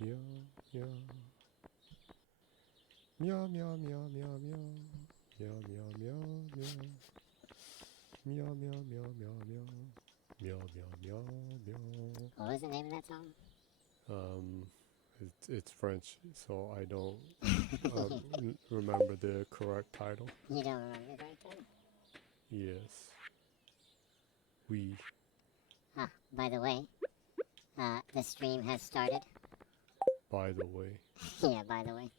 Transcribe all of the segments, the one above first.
Meow, meow. Meow, meow, meow, meow, meow. Meow, meow, meow, meow. Meow, meow, meow, meow, meow. Meow, meow, meow, meow. What was the name of that song? It's French, so I don't remember the correct title. You don't remember the right title? Yes. We. Ah, by the way, the stream has started. By the way. Yeah, by the way.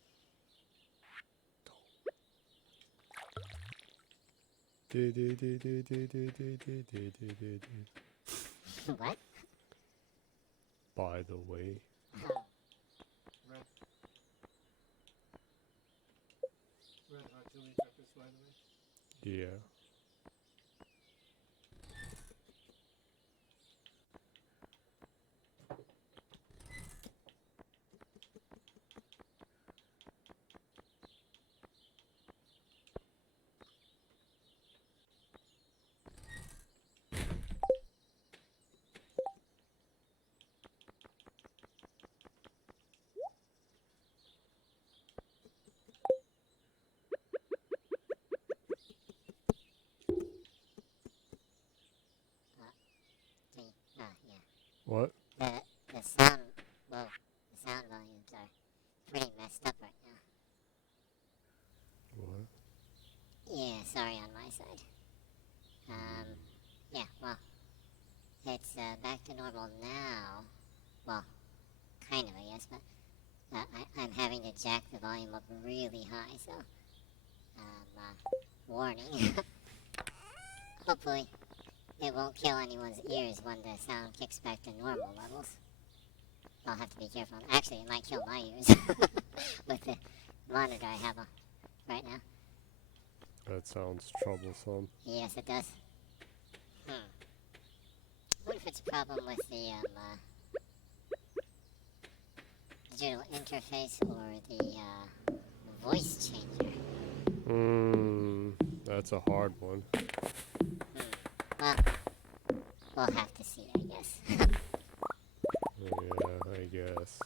What? By the way. Red hot chili peppers, by the way. Yeah. Yeah. What? The sound, well, the sound volumes are pretty messed up right now. What? Yeah, sorry on my side. Yeah, well, it's back to normal now. Well, kind of, I guess, but I'm having to jack the volume up really high, so, warning. Hopefully, it won't kill anyone's ears when the sound kicks back to normal levels. I'll have to be careful. Actually, it might kill my ears with the monitor I have on right now. That sounds troublesome. Yes, it does. What if it's a problem with the digital interface or the voice changer? That's a hard one. Well, we'll have to see, I guess. Yeah, I guess.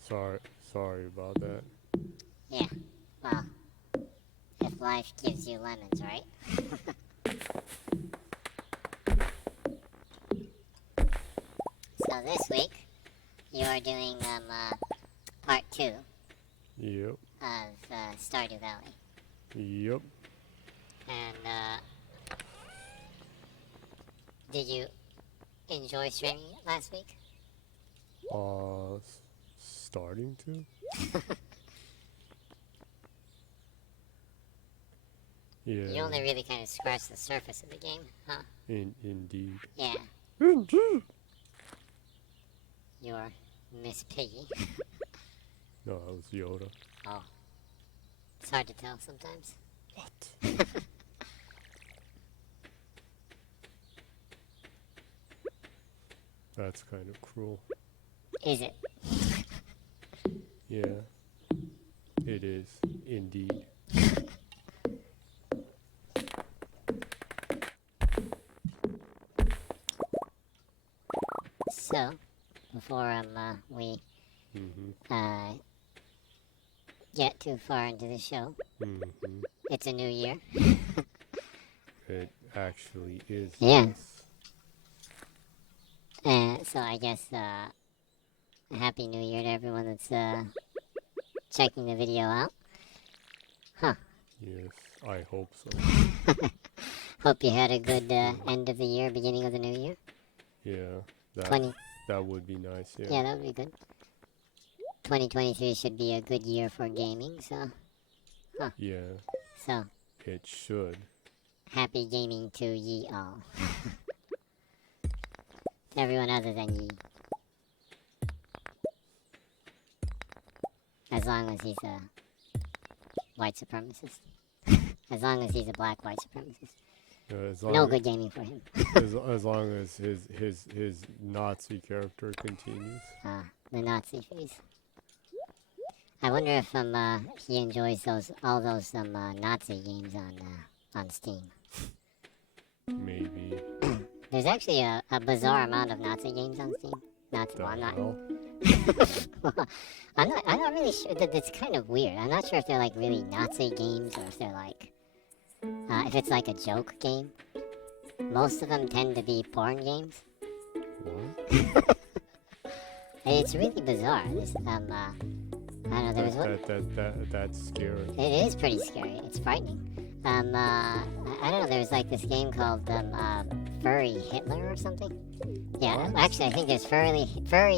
Sorry about that. Yeah, well, if life gives you lemons, right? So this week, you are doing part 2 Yep. of Stardew Valley. Yep. And did you enjoy streaming it last week? Starting to? Yeah. You only really kind of scratched the surface of the game, huh? Indeed. Yeah, Indeed. you're Miss Piggy. No, that was Yoda. Oh, it's hard to tell sometimes. What? That's kind of cruel. Is it? Yeah. It is. Indeed. So, before we get too far into the show, it's a new year. It actually is. Yeah. Yes. So I guess Happy New Year to everyone that's checking the video out. Huh. Yes, I hope so. Hope you had a good end of the year, beginning of the new year. Yeah, 20. that would be nice, yeah. Yeah, that would be good. 2023 should be a good year for gaming, so. Huh. Yeah, So, it should. happy gaming to ye all. To everyone other than ye. As long as he's a white supremacist. As long as he's a black white supremacist. No good gaming for him. as long as his Nazi character continues. The Nazi face. I wonder if he enjoys all those Nazi games on Steam. Maybe. There's actually a bizarre amount of Nazi games on Steam. The hell? I'm not really sure. That's kind of weird. I'm not sure if they're like really Nazi games or if they're like, if it's like a joke game. Most of them tend to be porn games. What? It's really bizarre. This, I don't know. There was one. That's scary. It is pretty scary. It's frightening. I don't know. There was like this game called Furry Hitler or something. Yeah, What? actually, I think there's Furry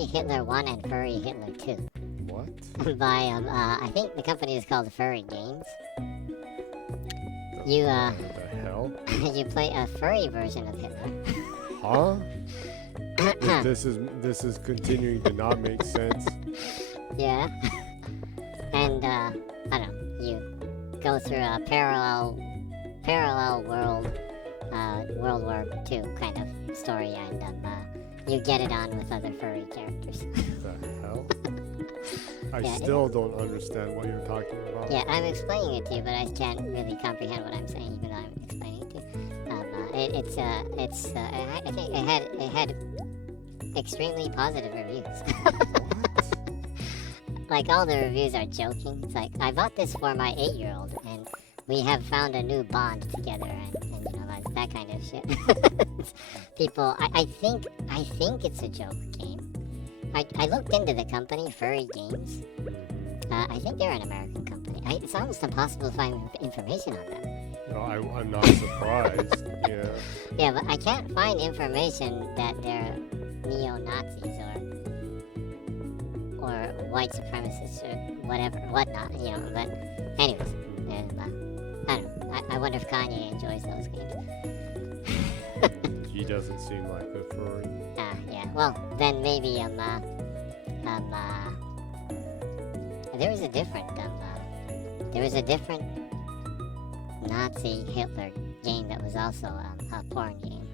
Hitler 1 and Furry Hitler 2. What? By I think the company is called Furry Games. You What the hell? you play a furry version of Hitler. Huh? This is continuing to not make sense. Yeah. And I don't know. You go through a parallel world, World War II kind of story, and you get it on with other furry characters. The hell? I Yeah, still don't understand what you're talking about. Yeah, I'm explaining it to you, but I can't really comprehend what I'm saying, even though I'm explaining it to you. I think it had extremely positive reviews. Like, all the reviews are joking. It's like, I bought this for my 8-year-old, and we have found a new bond together, and you know, like, that kind of shit. People, I think it's a joke game. I looked into the company, Furry Games. I think they're an American company. It's almost impossible to find information on them. No, I'm not surprised. Yeah. Yeah, but I can't find information that they're neo-Nazis or white supremacists or whatnot, you know. But anyways, I don't know. I wonder if Kanye enjoys those games. He doesn't seem like a furry. Yeah. Well, then maybe there was a different Nazi Hitler game that was also a porn game.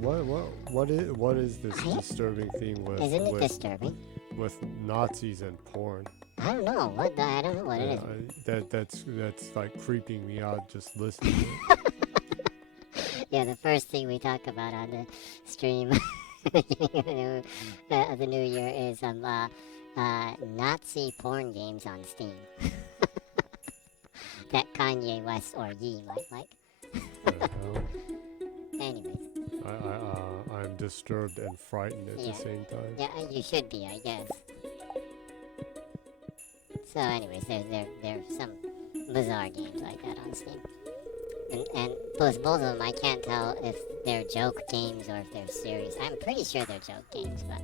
What is this disturbing thing with Isn't it disturbing? with Nazis and porn? I don't know I don't know what it is. That's like creeping me out just listening to it. Yeah, the first thing we talk about on the stream of the new year is Nazi porn games on Steam that Kanye West or Ye might like. The hell? Anyways, I'm disturbed and frightened at the same time. yeah, you should be, I guess. So, anyways, there's some bizarre games like that on Steam. And both of them, I can't tell if they're joke games or if they're serious. I'm pretty sure they're joke games, but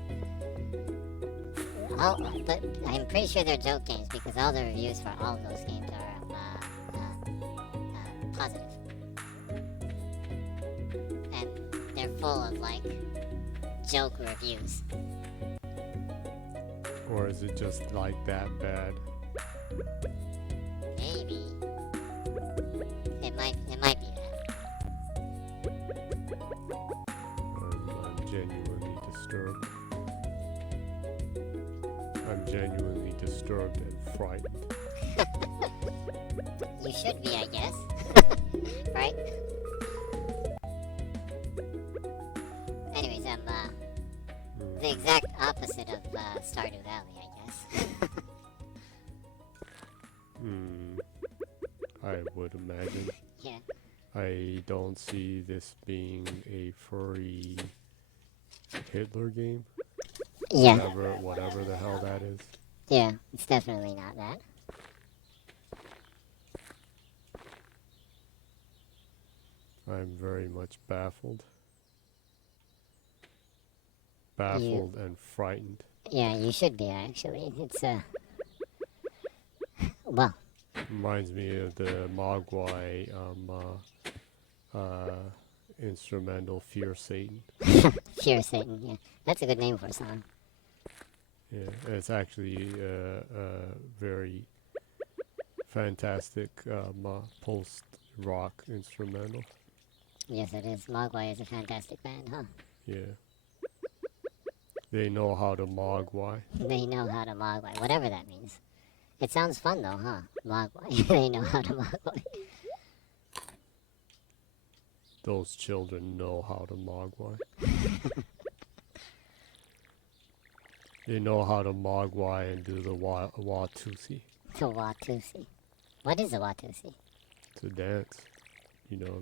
I'm pretty sure they're joke games because all the reviews for all of those games are positive, and they're full of like joke reviews. Or is it just like that bad? Maybe it might be that. I'm genuinely disturbed. I'm genuinely disturbed and frightened. You should be, I guess. Right? Anyways, the exact opposite of Stardew Valley, I guess. I would imagine. Yeah. I don't see this being a furry Hitler game. Yeah. Whatever the hell that is. Yeah, it's definitely not that. I'm very much baffled. Baffled and frightened. Yeah, you should be, actually. It's, well. Reminds me of the Mogwai instrumental Fear Satan. Fear Satan, yeah. That's a good name for a song. Yeah, it's actually a very fantastic post-rock instrumental. Yes, it is. Mogwai is a fantastic band, huh? Yeah. They know how to Mogwai. They know how to Mogwai, whatever that means. It sounds fun, though, huh? Mogwai. They know how to Mogwai. Those children know how to Mogwai. They know how to mogwai and do the watusi. The Watusi. What is a Watusi? It's a dance. You know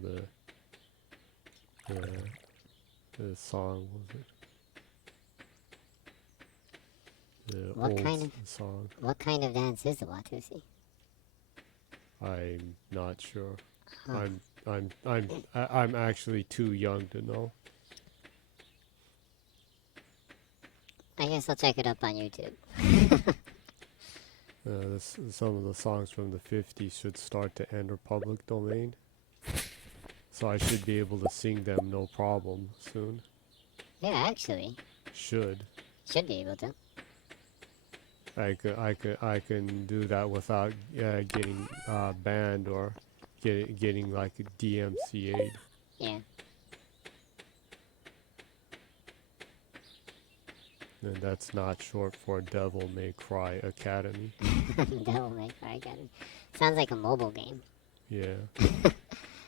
the song, was it? The What old kind of- song. What kind of dance is the Watusi? I'm not sure. Huh. I'm actually too young to know. I guess I'll check it up on YouTube. Some of the songs from the 50s should start to enter public domain. So I should be able to sing them no problem soon. Yeah, actually, Should. should be able to. I can do that without getting banned or getting like DMCA'd. Yeah. And that's not short for Devil May Cry Academy. Devil May Cry Academy. Sounds like a mobile game. Yeah.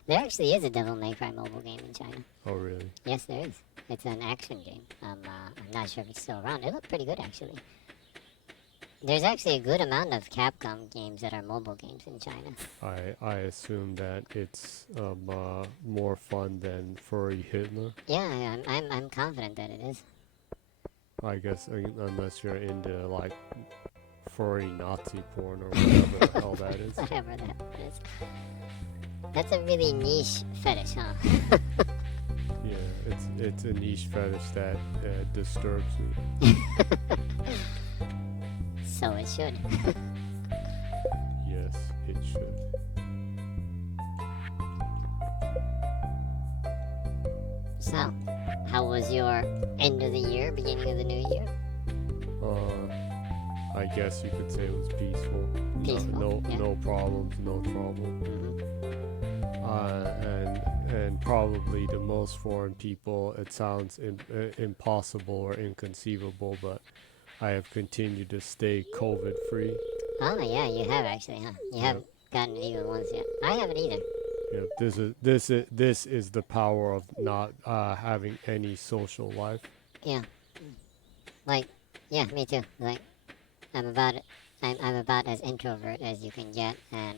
There actually is a Devil May Cry mobile game in China. Oh really? Yes, there is. It's an action game. I'm not sure if it's still around. It looked pretty good, actually. There's actually a good amount of Capcom games that are mobile games in China. I assume that it's more fun than Furry Hitler. Yeah, I'm confident that it is. I guess unless you're into like furry Nazi porn or whatever the hell that is. Whatever that is. That's a really niche fetish, huh? Yeah, it's a niche fetish that disturbs me. So it should. Yes, it should. So, how was your end of the year, beginning of the new year? I guess you could say it was peaceful. Peaceful, yeah. No problems, no trouble. And probably to most foreign people, it sounds impossible or inconceivable, but I have continued to stay COVID free. Oh yeah, you have actually, huh? You haven't gotten it even once yet. I haven't either. Yeah, this is the power of not having any social life. Yeah. Like, yeah, me too. Like, I'm about as introvert as you can get, and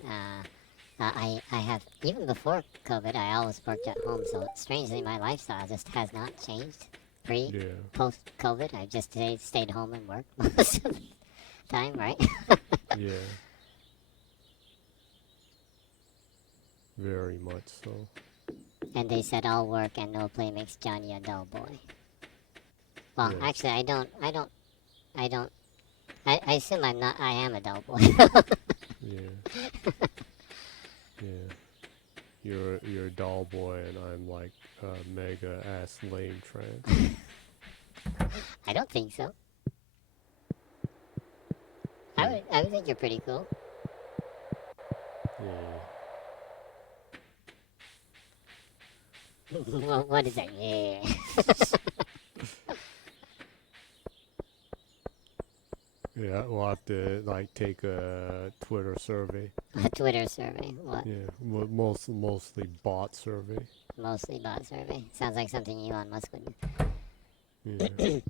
I have, even before COVID, I always worked at home. So strangely, my lifestyle just has not changed. Yeah. Post COVID, I just stayed home and worked most of the time, right? Yeah. Very much so. And they said all work and no play makes Johnny a dull boy. Well, Yes. actually, I assume I am a dull boy. Yeah. Yeah. You're a doll boy and I'm like a mega ass lame trans. I don't think so. I would think you're pretty cool. Yeah. Well, what is that? Yeah. Yeah, we'll have to like take a Twitter survey. A Twitter survey. What? Yeah, mostly bot survey. Mostly bot survey. Sounds like something Elon Musk would do. Yeah.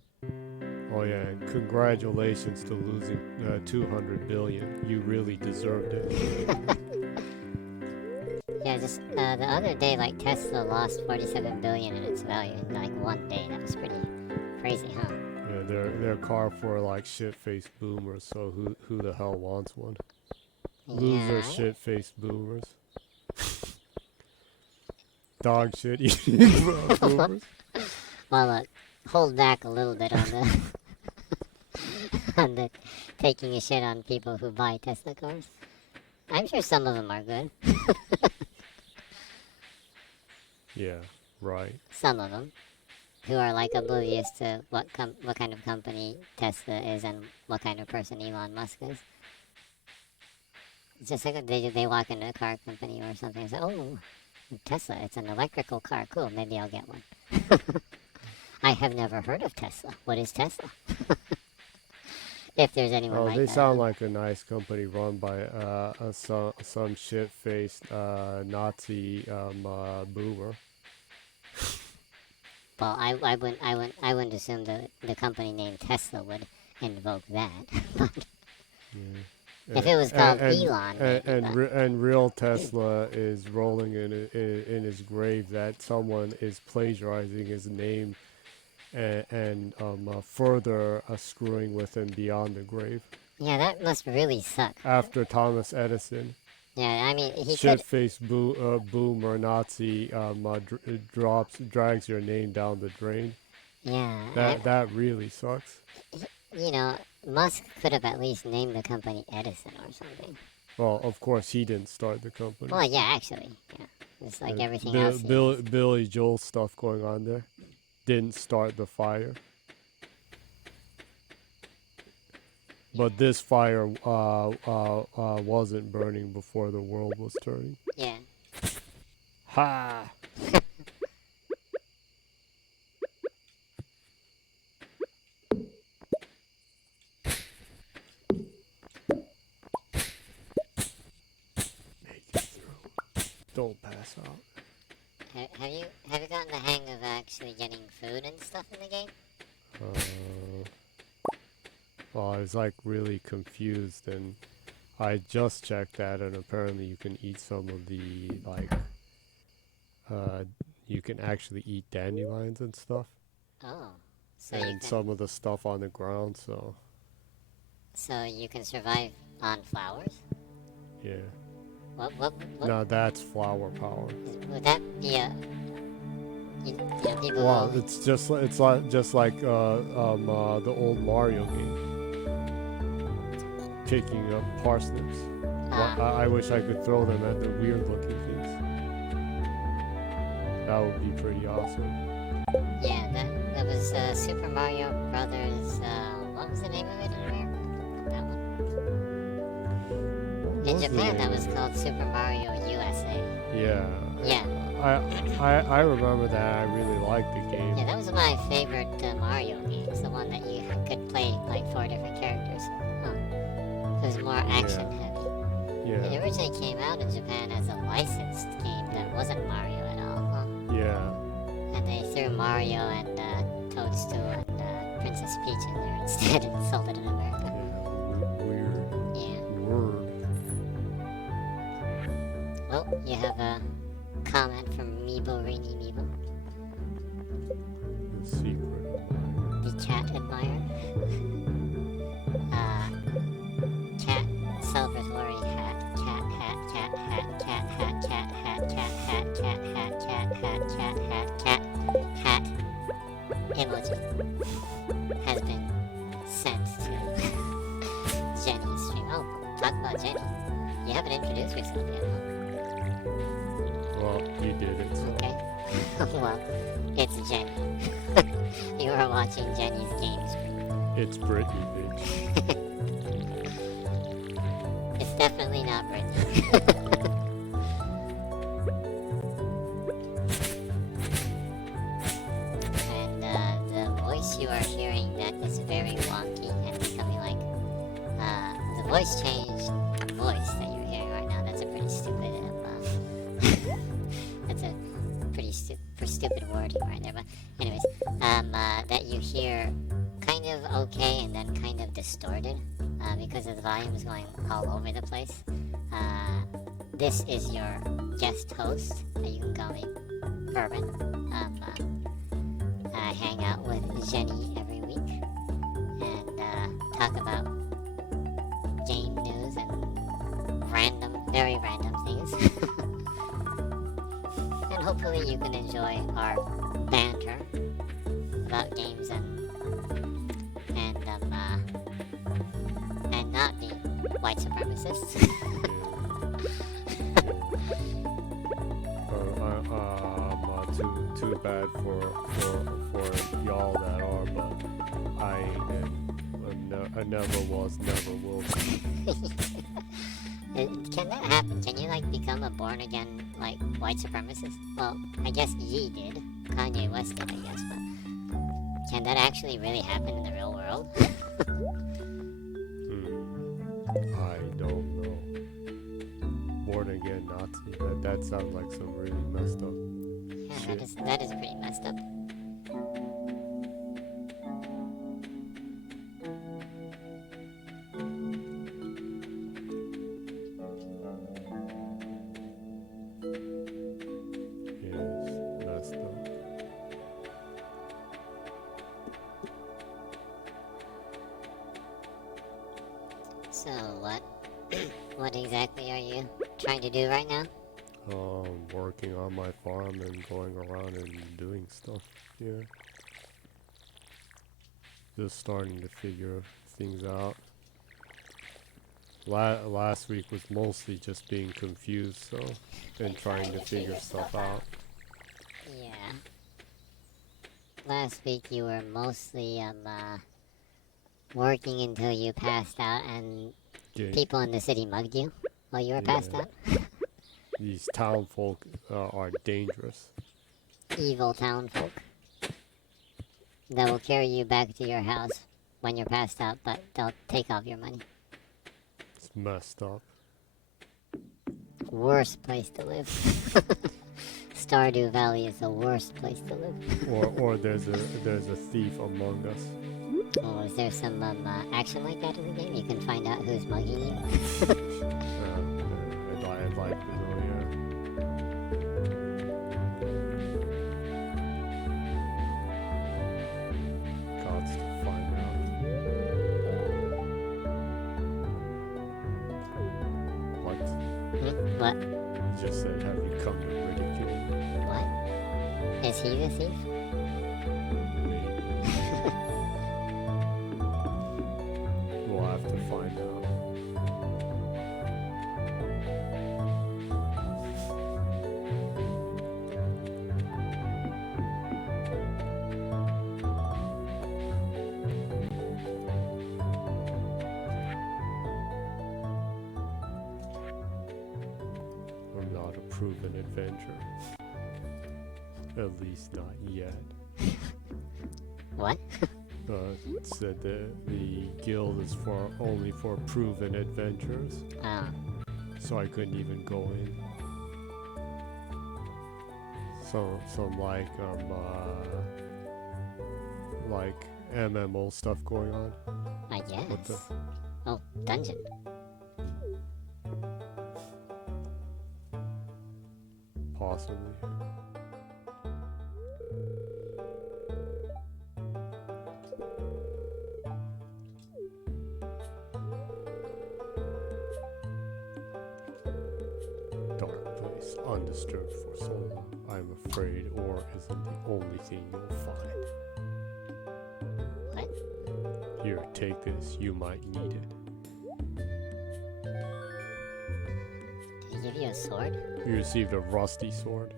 Oh yeah, and congratulations to losing 200 billion. You really deserved it. Yeah, just the other day, like Tesla lost 47 billion in its value in like one day. That was pretty crazy, huh? Yeah, they're car for like shit-faced boomers. So who the hell wants one? Loser Yeah. shit-faced boomers. Dog shit eating boomers. Well, hold back a little bit on the on the taking a shit on people who buy Tesla cars. I'm sure some of them are good. Yeah, right. Some of them, who are like oblivious to what kind of company Tesla is and what kind of person Elon Musk is. It's just like they walk into a car company or something and say, "Oh, Tesla, it's an electrical car. Cool, maybe I'll get one." I have never heard of Tesla. What is Tesla? If there's anyone Oh, like they that. sound like a nice company run by some shit-faced Nazi boomer. Well, I wouldn't assume that the company named Tesla would invoke that. Yeah. If it was called Elon, maybe, and real Tesla is rolling in his grave that someone is plagiarizing his name and further screwing with him beyond the grave. yeah, that must really suck. After Thomas Edison, Yeah, I mean, he could. shit-faced boomer Nazi drags your name down the drain. Yeah, That really sucks. you know, Musk could have at least named the company Edison or something. Well, of course he didn't start the company. Well, yeah, actually, yeah. It's like everything Bill, else. Billy Joel stuff going on there. Didn't start the fire. But this fire wasn't burning before the world was turning. Yeah. Ha! Make it through. Don't pass out. Have you gotten the hang of actually getting food and stuff in the game? Well, I was like really confused, and I just checked that, and apparently you can eat some of the you can actually eat dandelions and stuff, Oh, so you and can some of the stuff on the ground. so you can survive on flowers? Yeah. What Now that's flower power. would that be a? People Well, will- it's just like the old Mario game, picking up parsnips. I wish I could throw them at the weird looking things. That would be pretty awesome. Yeah, that was Super Mario Brothers. What was the name of it in America? That one. In Japan, that was called Super Mario USA. Yeah. Yeah. I remember that. I really liked the game. Yeah, that was my favorite Mario games. The one that you could play like 4 different characters. It was more action heavy. Yeah. It originally came out in Japan as a licensed game that wasn't Mario at all. Yeah. And they threw Mario and Toadstool and Princess Peach in there instead and sold it in America. Weird Yeah. word. Well, you have a comment from Meebo Rainy Meebo, The secret of mine. the cat admirer. Cat celebratory hat, cat hat, cat hat, cat hat, cat hat, cat hat, cat hat, cat hat, cat hat, cat hat emoji has been sent to Jenny's stream. Oh, talk about Jenny. You haven't introduced yourself yet, huh? Well, you did it. So. Okay. Well, it's Jenny. You are watching Jenny's game stream. It's Britney, bitch. It's definitely not Britney. And the voice you are hearing that is very wonky and becoming like the voice changed voice that you're hearing right now. That's a pretty stupid. That's a pretty stupid word right there. But anyways, that you hear kind of okay and then kind of distorted because the volume is going all over the place. This is your guest host. You can call me Bourbon. I hang out with Jenny every week and talk about game news and very random things. And hopefully you can enjoy our banter about games and not be white supremacists. Too bad for y'all that are, but I I never was, never will be. Can that happen? Can you like become a born again like white supremacist? Well, I guess Ye did. Kanye West did, I guess, but can that actually really happen in the real world? I don't know. Born again Nazi. That sounds like some really messed up Yeah, shit. that is pretty messed up. So what? What exactly are you trying to do right now? Working on my farm and going around and doing stuff. Yeah. Just starting to figure things out. Last week was mostly just being confused, so, and trying to figure stuff out. Yeah. Last week you were mostly working until you passed out and Yeah, people in the city mugged you while you were passed Yeah. out. these town folk are dangerous. Evil town folk that will carry you back to your house when you're passed out, but they'll take off your money. It's messed up. Worst place to live. Stardew Valley is the worst place to live. Or there's a thief among us. Oh, is there some action like that in the game? You can find out who's mugging you. I'd like to know, yeah. Gots to find out. What? What? You just said, have you come to ridicule me? What? Is he the thief? Maybe. We'll have to find out. I'm not a proven adventurer. At least not yet. What? It said that the guild is only for proven adventurers, Oh. so I couldn't even go in. Some like MMO stuff going on. I guess. What the? Oh, dungeon. Possibly. Dark place, undisturbed for so long. I'm afraid ore isn't the only thing you'll find. What? Here, take this. You might need it. Did he give you a sword? You received a rusty sword.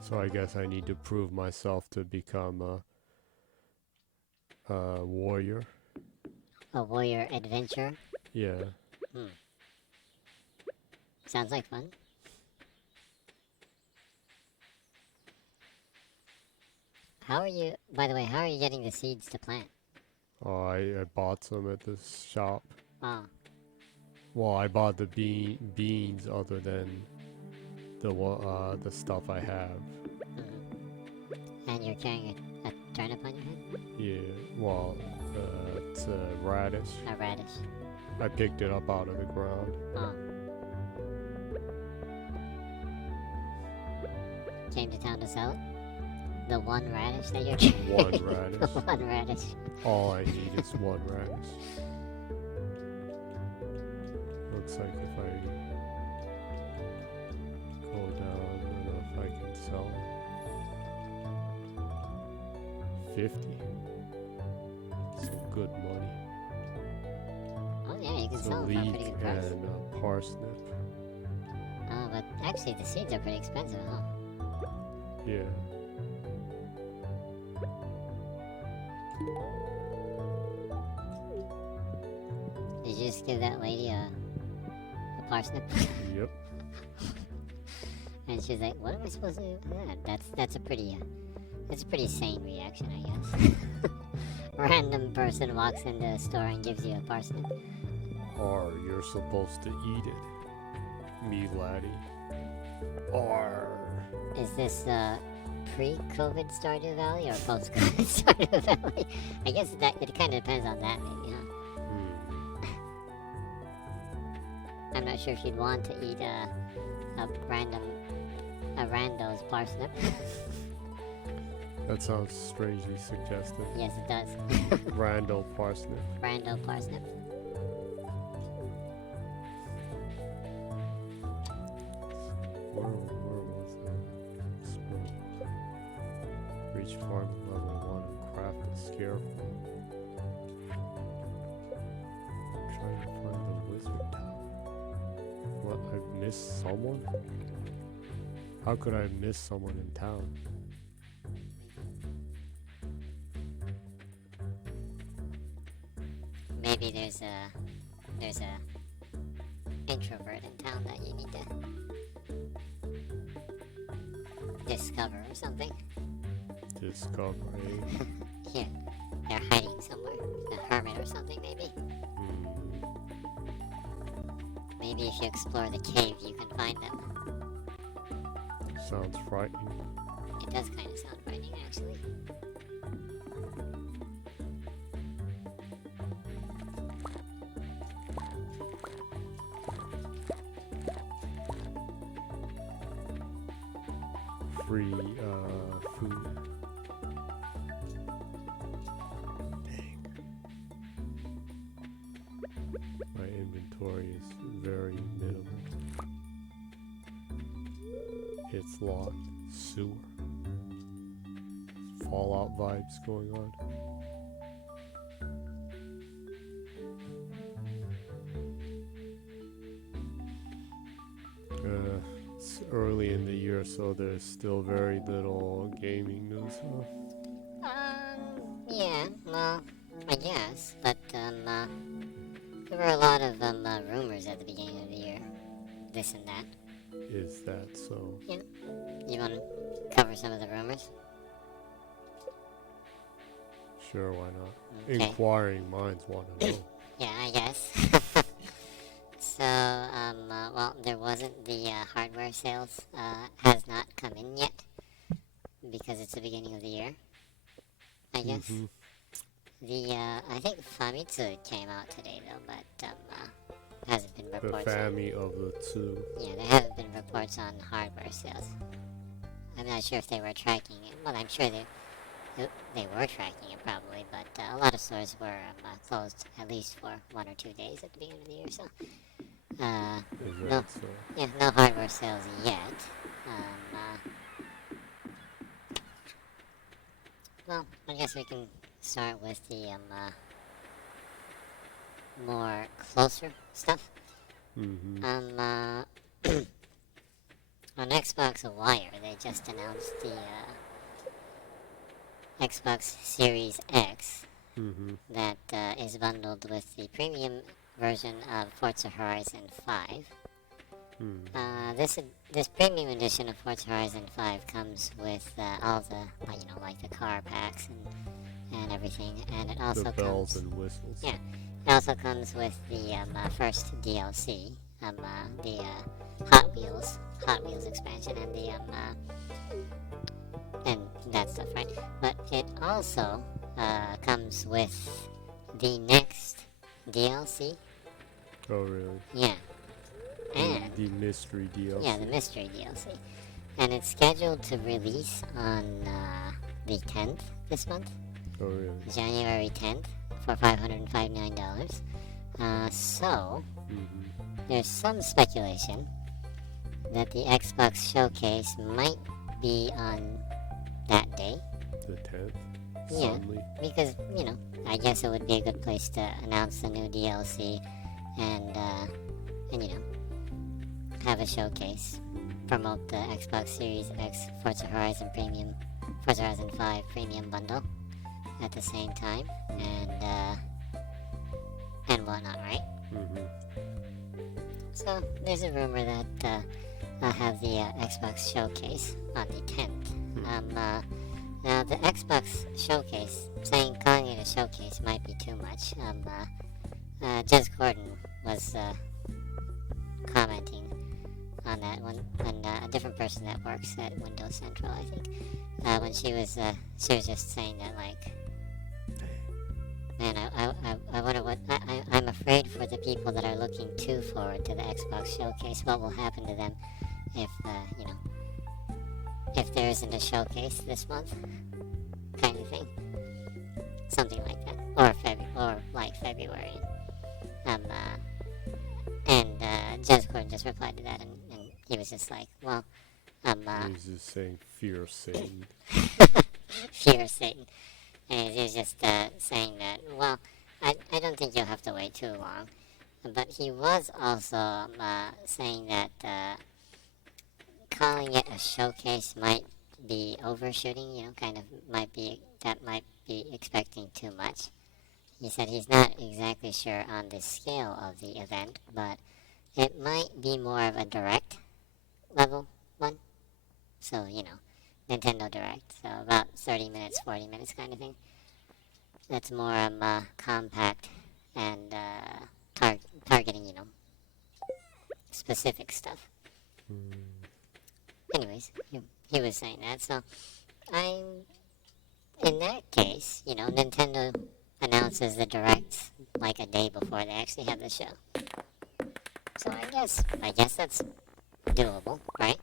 So I guess I need to prove myself to become a warrior. A warrior adventurer? Yeah. Sounds like fun. How are you, by the way, how are you getting the seeds to plant? Oh, I bought some at the shop. Oh, Well, I bought the beans other than the stuff I have. and you're carrying a turnip on your head? Yeah. Well, it's a radish. A radish. I picked it up out of the ground. Oh. Came to town to sell it? The one radish that you're carrying? One radish. The one radish. All I need is one radish. Looks like if I go down, I don't know if I can sell it. 50. Some good money. Oh yeah, you can It's a sell them for a leek pretty good price. and a parsnip. Oh, but actually the seeds are pretty expensive, huh? Yeah. Did you just give that lady a parsnip? Yep. And she's like, "What am I supposed to do with that?" That's a pretty sane reaction, I guess. Random person walks into a store and gives you a parsnip. Or you're supposed to eat it. Me laddie. Or Is this pre-COVID Stardew Valley or post-COVID Stardew Valley? I guess that it kind of depends on that, maybe, huh? I'm not sure if you'd want to eat a rando's parsnip. That sounds strangely suggestive. Yes, it does. Randall parsnip. Rando parsnip. Where was that? Scroll. Reach farm level 1 and craft a scarecrow. I'm trying to find the wizard tower. What? I've missed someone? How could I miss someone in town? Maybe there's a introvert in town that you need to discover or something. Discovery. Yeah, they're hiding somewhere. A hermit or something, maybe. Maybe if you explore the cave, you can find them. Sounds frightening. It does kind of sound frightening, actually. Free food. Dang. My inventory is very minimal. It's locked. Sewer. Fallout vibes going on. It's early in the year, so there's still very little gaming news, huh? Yeah, well, I guess, but, there were a lot of, rumors at the beginning of the year. This and that. Is that so? Yeah. You want to cover some of the rumors? Sure, why not? Okay. Inquiring minds want to know. Yeah, I guess. So, well, there wasn't the hardware sales, has not come in yet, because it's the beginning of the year, I guess. Mhm. The, I think Famitsu came out today, though, but, hasn't been The reports family of the two. yeah, there haven't been reports on hardware sales. I'm not sure if they were tracking it. Well, I'm sure they were tracking it probably, but a lot of stores were closed at least for 1 or 2 days at the beginning of the year, so. Is No. that so? Yeah, no hardware sales yet. Well, I guess we can start with the more closer stuff. Mm-hmm. On Xbox Wire, they just announced the Xbox Series X Mm-hmm. that is bundled with the premium version of Forza Horizon 5. This premium edition of Forza Horizon 5 comes with all the, like the car packs and everything, and it also The bells comes, and whistles. yeah, it also comes with the first DLC, the Hot Wheels expansion, and the and that stuff, right? But it also comes with the next DLC. Oh, really? Yeah. And The mystery DLC. yeah, the mystery DLC. And it's scheduled to release on the 10th this month, Oh, really? January 10th, for $559. So, Mm-hmm. there's some speculation that the Xbox Showcase might be on that day. The 10th? Yeah. Suddenly? Because, I guess it would be a good place to announce the new DLC and have a showcase, promote the Xbox Series X Forza Horizon 5 Premium Bundle at the same time, and whatnot, right? Mm-hmm. So there's a rumor that I'll have the Xbox Showcase on the 10th. Now the Xbox Showcase, calling it a showcase might be too much. Jez Gordon was commenting on that when a different person that works at Windows Central, I think, when she was just saying that, like, man, I wonder what I'm afraid for the people that are looking too forward to the Xbox Showcase. What will happen to them if if there isn't a showcase this month, kind of thing, something like that, or like February. And Jezcorn just replied to that, and he was just like, well, He's just saying fear Satan. fear Satan. And he was just saying that, well, I don't think you'll have to wait too long. But he was also saying that calling it a showcase might be overshooting, might be expecting too much. He said he's not exactly sure on the scale of the event, but it might be more of a direct level one. So, Nintendo Direct. So about 30 minutes, 40 minutes kind of thing. That's more compact and targeting, specific stuff. Anyways, he was saying that. So in that case, Nintendo announces the Directs like a day before they actually have the show. So I guess that's doable, right?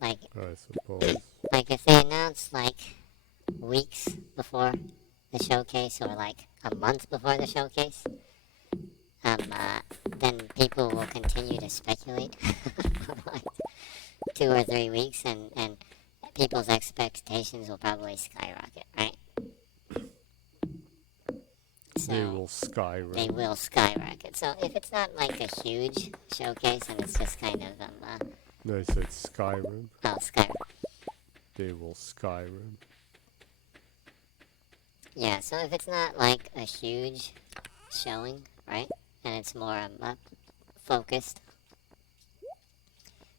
Like, I suppose. like if they announce like weeks before the showcase or like a month before the showcase, then people will continue to speculate for like 2 or 3 weeks, and people's expectations will probably skyrocket, right? So They will Skyrim. they will skyrocket. So if it's not like a huge showcase and it's just kind of No, I said Skyrim. Skyrim. They will Skyrim. Yeah, so if it's not like a huge showing, right, and it's more focused,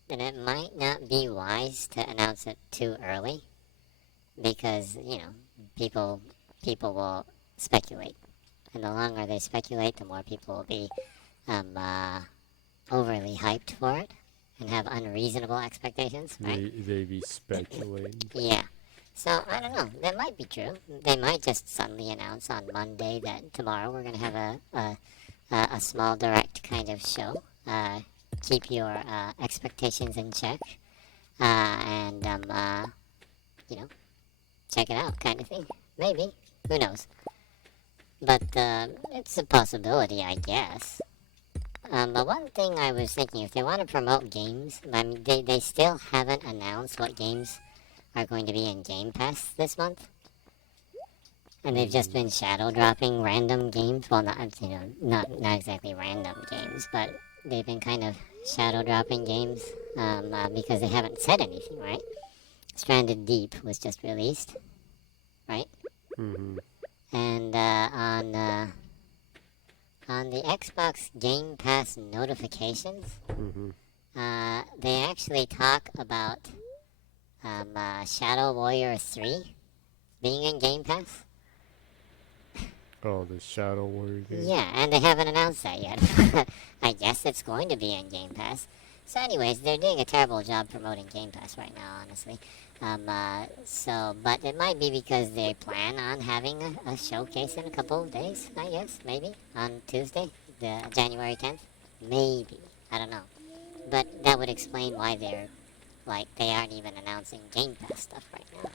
then it might not be wise to announce it too early, because people will speculate, and the longer they speculate, the more people will be overly hyped for it and have unreasonable expectations, right? They be speculating. Yeah. So, I don't know. That might be true. They might just suddenly announce on Monday that tomorrow we're going to have a small direct kind of show. Keep your expectations in check. And, check it out kind of thing. Maybe. Who knows? But it's a possibility, I guess. But one thing I was thinking, if they want to promote games, I mean, they still haven't announced what games are going to be in Game Pass this month. And they've just been shadow dropping random games. Well, not exactly random games, but they've been kind of shadow dropping games because they haven't said anything, right? Stranded Deep was just released, right? Mm-hmm. And on the Xbox Game Pass notifications, Mm-hmm. they actually talk about Shadow Warrior 3 being in Game Pass. Oh, the Shadow Warrior game. Yeah, and they haven't announced that yet. I guess it's going to be in Game Pass. So anyways, they're doing a terrible job promoting Game Pass right now, honestly. But it might be because they plan on having a showcase in a couple of days, I guess, maybe, on Tuesday, the January 10th. Maybe. I don't know. But that would explain why they aren't even announcing Game Pass stuff right now.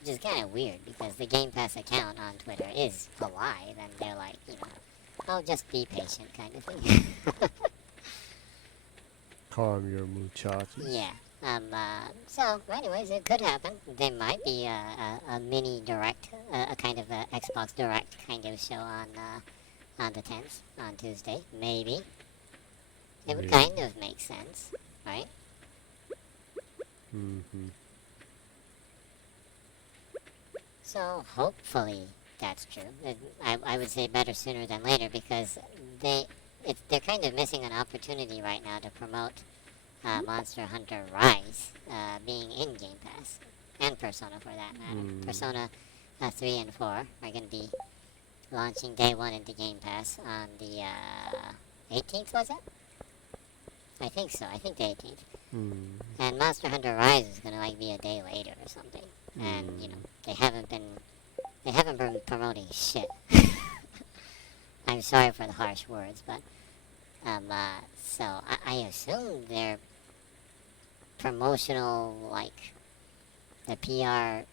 Which is kind of weird, because the Game Pass account on Twitter is alive, and they're like, oh, just be patient kind of thing. Calm your muchachos. Yeah. So, anyways, it could happen. There might be a mini direct, a kind of a Xbox Direct kind of show on the 10th, on Tuesday. Maybe. It would kind of make sense, right? Mm-hmm. So, hopefully that's true. I would say better sooner than later, because they're kind of missing an opportunity right now to promote Monster Hunter Rise being in Game Pass, and Persona for that matter. Persona 3 and 4 are going to be launching day 1 into Game Pass on the 18th, was it? I think so. I think the 18th. And Monster Hunter Rise is going to be a day later or something. And they haven't been promoting shit. I'm sorry for the harsh words, but So I assume their promotional, like the PR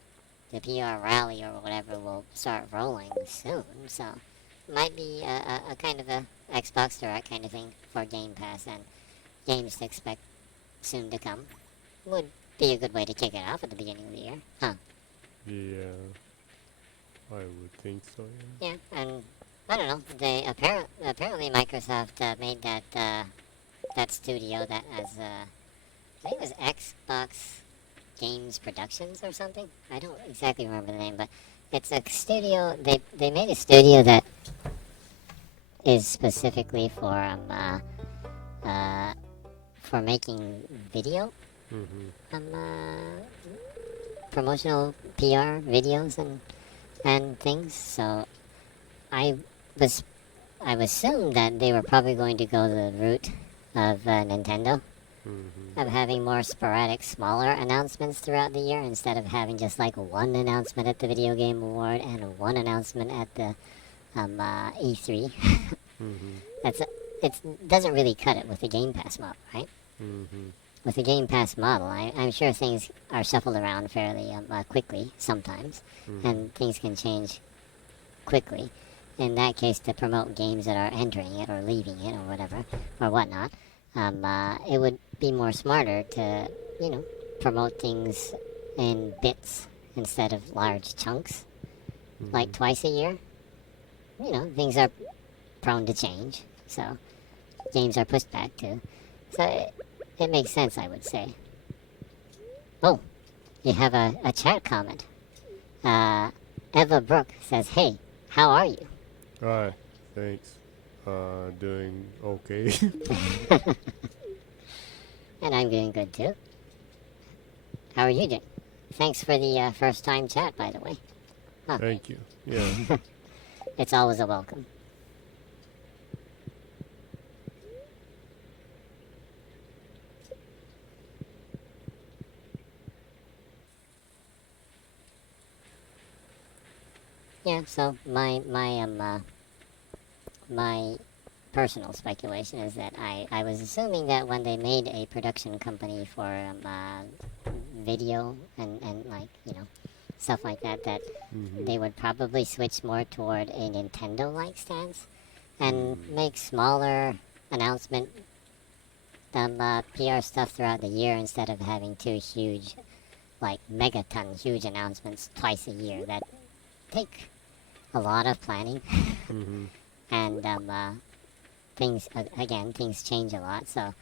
rally or whatever will start rolling soon. So might be a kind of a Xbox Direct kind of thing for Game Pass and games to expect soon to come. Would be a good way to kick it off at the beginning of the year, huh? Yeah, I would think so. Yeah. Yeah, and I don't know. They apparently Microsoft made that studio that as I think it was Xbox Games Productions or something. I don't exactly remember the name, but it's a studio. They made a studio that is specifically for making video, promotional PR videos and things. So I was I assumed that they were probably going to go the route of Nintendo, of having more sporadic, smaller announcements throughout the year instead of having just like one announcement at the Video Game Award and one announcement at the E3. That's it doesn't really cut it with the Game Pass model, right? With the Game Pass model, I'm sure things are shuffled around fairly quickly sometimes, and things can change quickly. In that case, to promote games that are entering it or leaving it or whatever or whatnot, it would be more smarter to promote things in bits instead of large chunks, like twice a year. Things are prone to change, so games are pushed back too. So it makes sense, I would say. Oh, you have a chat comment. Eva Brooke says, "Hey, how are you?" Alright, thanks. Doing okay. And I'm doing good too. How are you doing? Thanks for the first time chat, by the way. Thank you. Yeah. It's always a welcome. Yeah, so my personal speculation is that I was assuming that when they made a production company for video and like stuff like that, that they would probably switch more toward a Nintendo-like stance and make smaller announcement PR stuff throughout the year instead of having two huge, like megaton huge announcements twice a year that take a lot of planning and things change a lot. So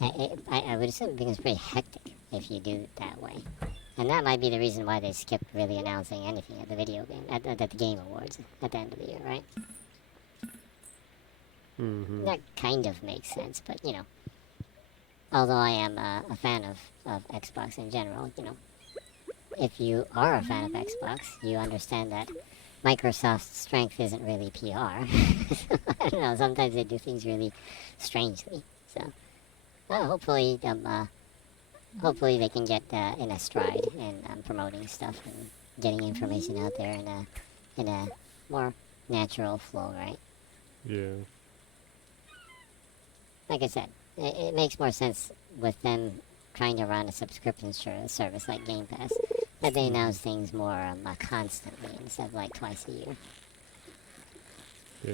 I would assume it becomes pretty hectic if you do it that way. And that might be the reason why they skipped really announcing anything at the video game, at the Game Awards at the end of the year, right? That kind of makes sense, but although I am a fan of Xbox in general, if you are a fan of Xbox, you understand that Microsoft's strength isn't really PR. I don't know, sometimes they do things really strangely. So, hopefully they can get in a stride in promoting stuff and getting information out there in a more natural flow, right? Yeah. Like I said, it makes more sense with them trying to run a subscription service like Game Pass that they announce things more constantly instead of like twice a year. Yeah.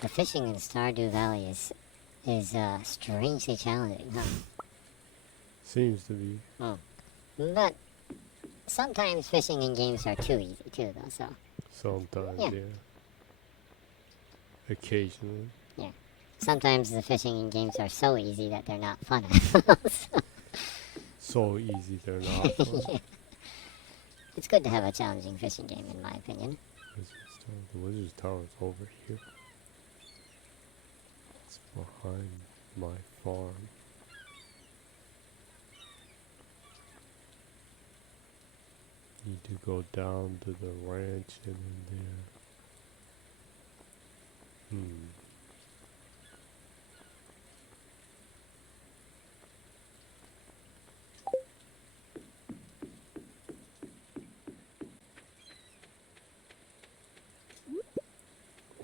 The fishing in Stardew Valley is strangely challenging, huh? Seems to be. Oh. But sometimes fishing in games are too easy too, though. So Sometimes, Yeah. yeah. Occasionally. yeah, sometimes the fishing in games are so easy that they're not fun. So easy they're not fun. It's good to have a challenging fishing game, in my opinion. Is it Stardew? The Wizard's Tower is over here. It's behind my farm. Need to go down to the ranch and in there.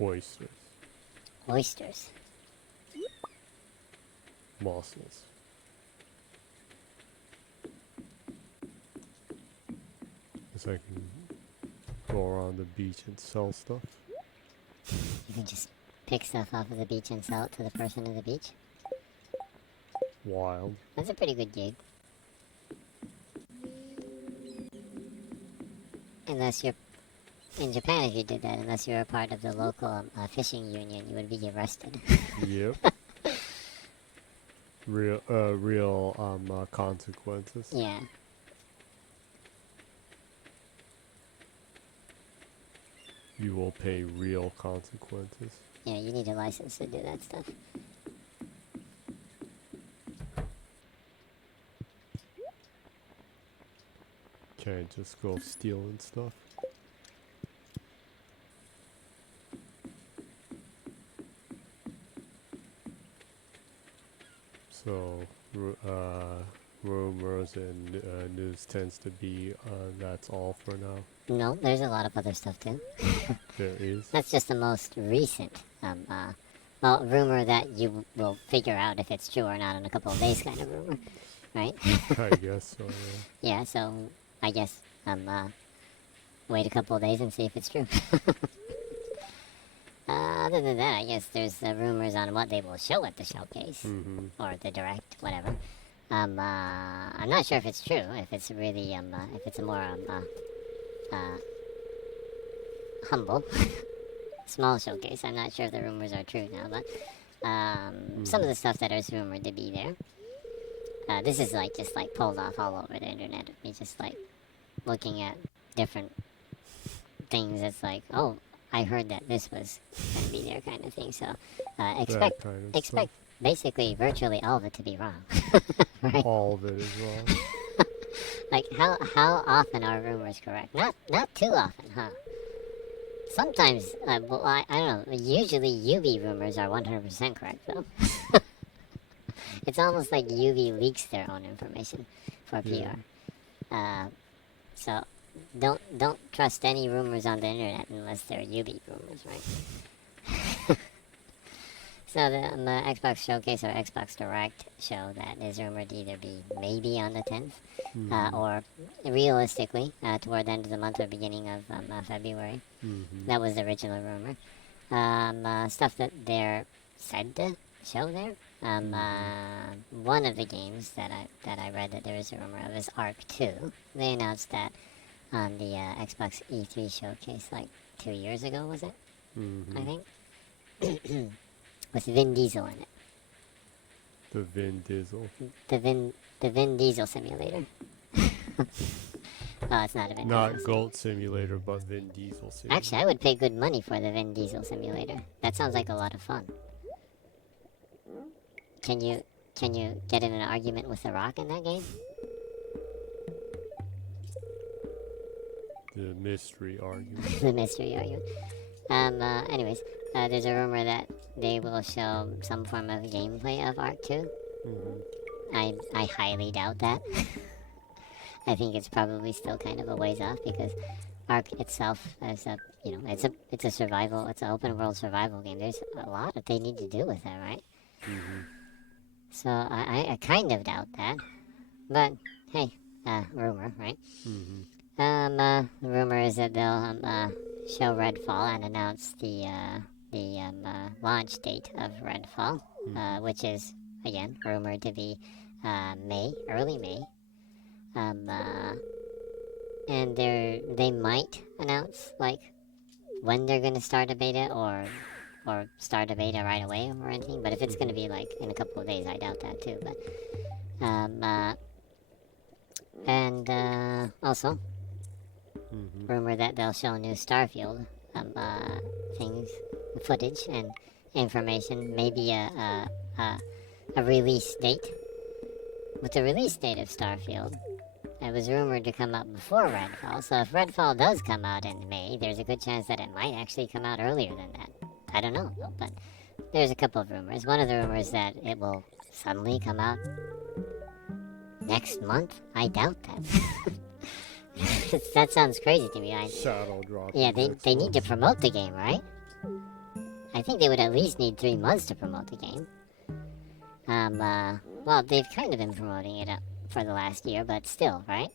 Oysters. Oysters. Mussels. Guess I can go around the beach and sell stuff. You can just pick stuff off of the beach and sell it to the person at the beach. Wild. That's a pretty good gig. Unless you're in Japan, if you did that, unless you're a part of the local fishing union, you would be arrested. Yep. Real consequences. Yeah. You will pay real consequences. Yeah, you need a license to do that stuff. Can't just go stealing stuff. So, rumors and news tends to be that's all for now. No, there's a lot of other stuff too. There is. That's just the most recent, well, rumor that you will figure out if it's true or not in a couple of days kind of rumor, right? I guess so, yeah. Yeah, so I guess, wait a couple of days and see if it's true. Other than that, I guess there's rumors on what they will show at the showcase, or the direct, whatever. I'm not sure if it's true, if it's really, if it's a more, humble, small showcase. I'm not sure if the rumors are true now, but, some of the stuff that is rumored to be there. This is like, just like pulled off all over the internet. Me just like looking at different things. It's like, oh, I heard that this was going to be there kind of thing. So, expect basically virtually all of it to be wrong. Right? All of it is wrong. Like, how often are rumors correct? Not too often, huh? Sometimes, well, I don't know, usually UV rumors are 100% correct, though. It's almost like UV leaks their own information for PR. Yeah. So, don't trust any rumors on the internet unless they're UV rumors, right? So the Xbox Showcase or Xbox Direct show that is rumored to either be maybe on the 10th, or realistically toward the end of the month or beginning of February. That was the original rumor. Stuff that they're said to show there. One of the games that I read that there is a rumor of is Arc 2. They announced that on the Xbox E3 showcase like 2 years ago, was it? I think. With Vin Diesel in it. The Vin Diesel. The Vin Diesel simulator. Oh, it's not a Vin Not Diesel. Goat Simulator, but Vin Diesel Simulator. Actually, I would pay good money for the Vin Diesel simulator. That sounds like a lot of fun. Can you get in an argument with The Rock in that game? The mystery argument. The mystery argument. Anyways, there's a rumor that they will show some form of gameplay of Arc 2. I highly doubt that. I think it's probably still kind of a ways off because Arc itself is a, it's a survival, it's an open world survival game. There's a lot that they need to do with that, right? So I kind of doubt that. But hey, rumor, right? The rumor is that they'll show Redfall and announce the launch date of Redfall, which is again rumored to be early May. And they might announce like when they're gonna start a beta or start a beta right away or anything. But if it's gonna be like in a couple of days, I doubt that too. But and also rumor that they'll show new Starfield things, footage and information, maybe a release date. With the release date of Starfield, it was rumored to come out before Redfall, so if Redfall does come out in May, there's a good chance that it might actually come out earlier than that. I don't know, though, but there's a couple of rumors. One of the rumors that it will suddenly come out next month. I doubt that. That sounds crazy to me. Shadow drop. Yeah, they need to promote the game, right? I think they would at least need 3 months to promote the game. Well, they've kind of been promoting it for the last year, but still, right?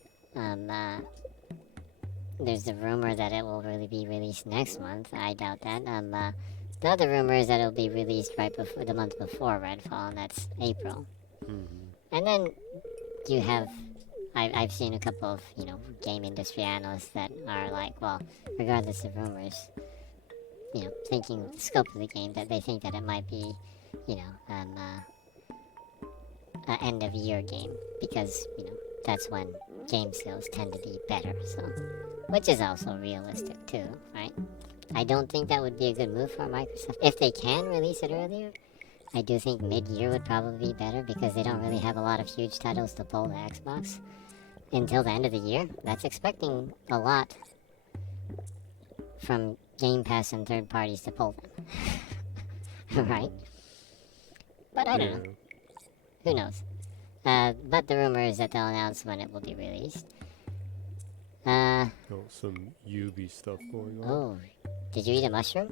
There's the rumor that it will really be released next month. I doubt that. The other rumor is that it'll be released right before the month before Redfall, and that's April. And then you have, I've seen a couple of, game industry analysts that are like, well, regardless of rumors, thinking of the scope of the game, that they think that it might be, an end of year game, because, that's when game sales tend to be better, so, which is also realistic too, right? I don't think that would be a good move for Microsoft. If they can release it earlier, I do think mid-year would probably be better, because they don't really have a lot of huge titles to pull the Xbox until the end of the year. That's expecting a lot from Game Pass and third parties to pull them. Right? But I don't know. Who knows? But the rumor is that they'll announce when it will be released. Some UV stuff going on. Oh, did you eat a mushroom?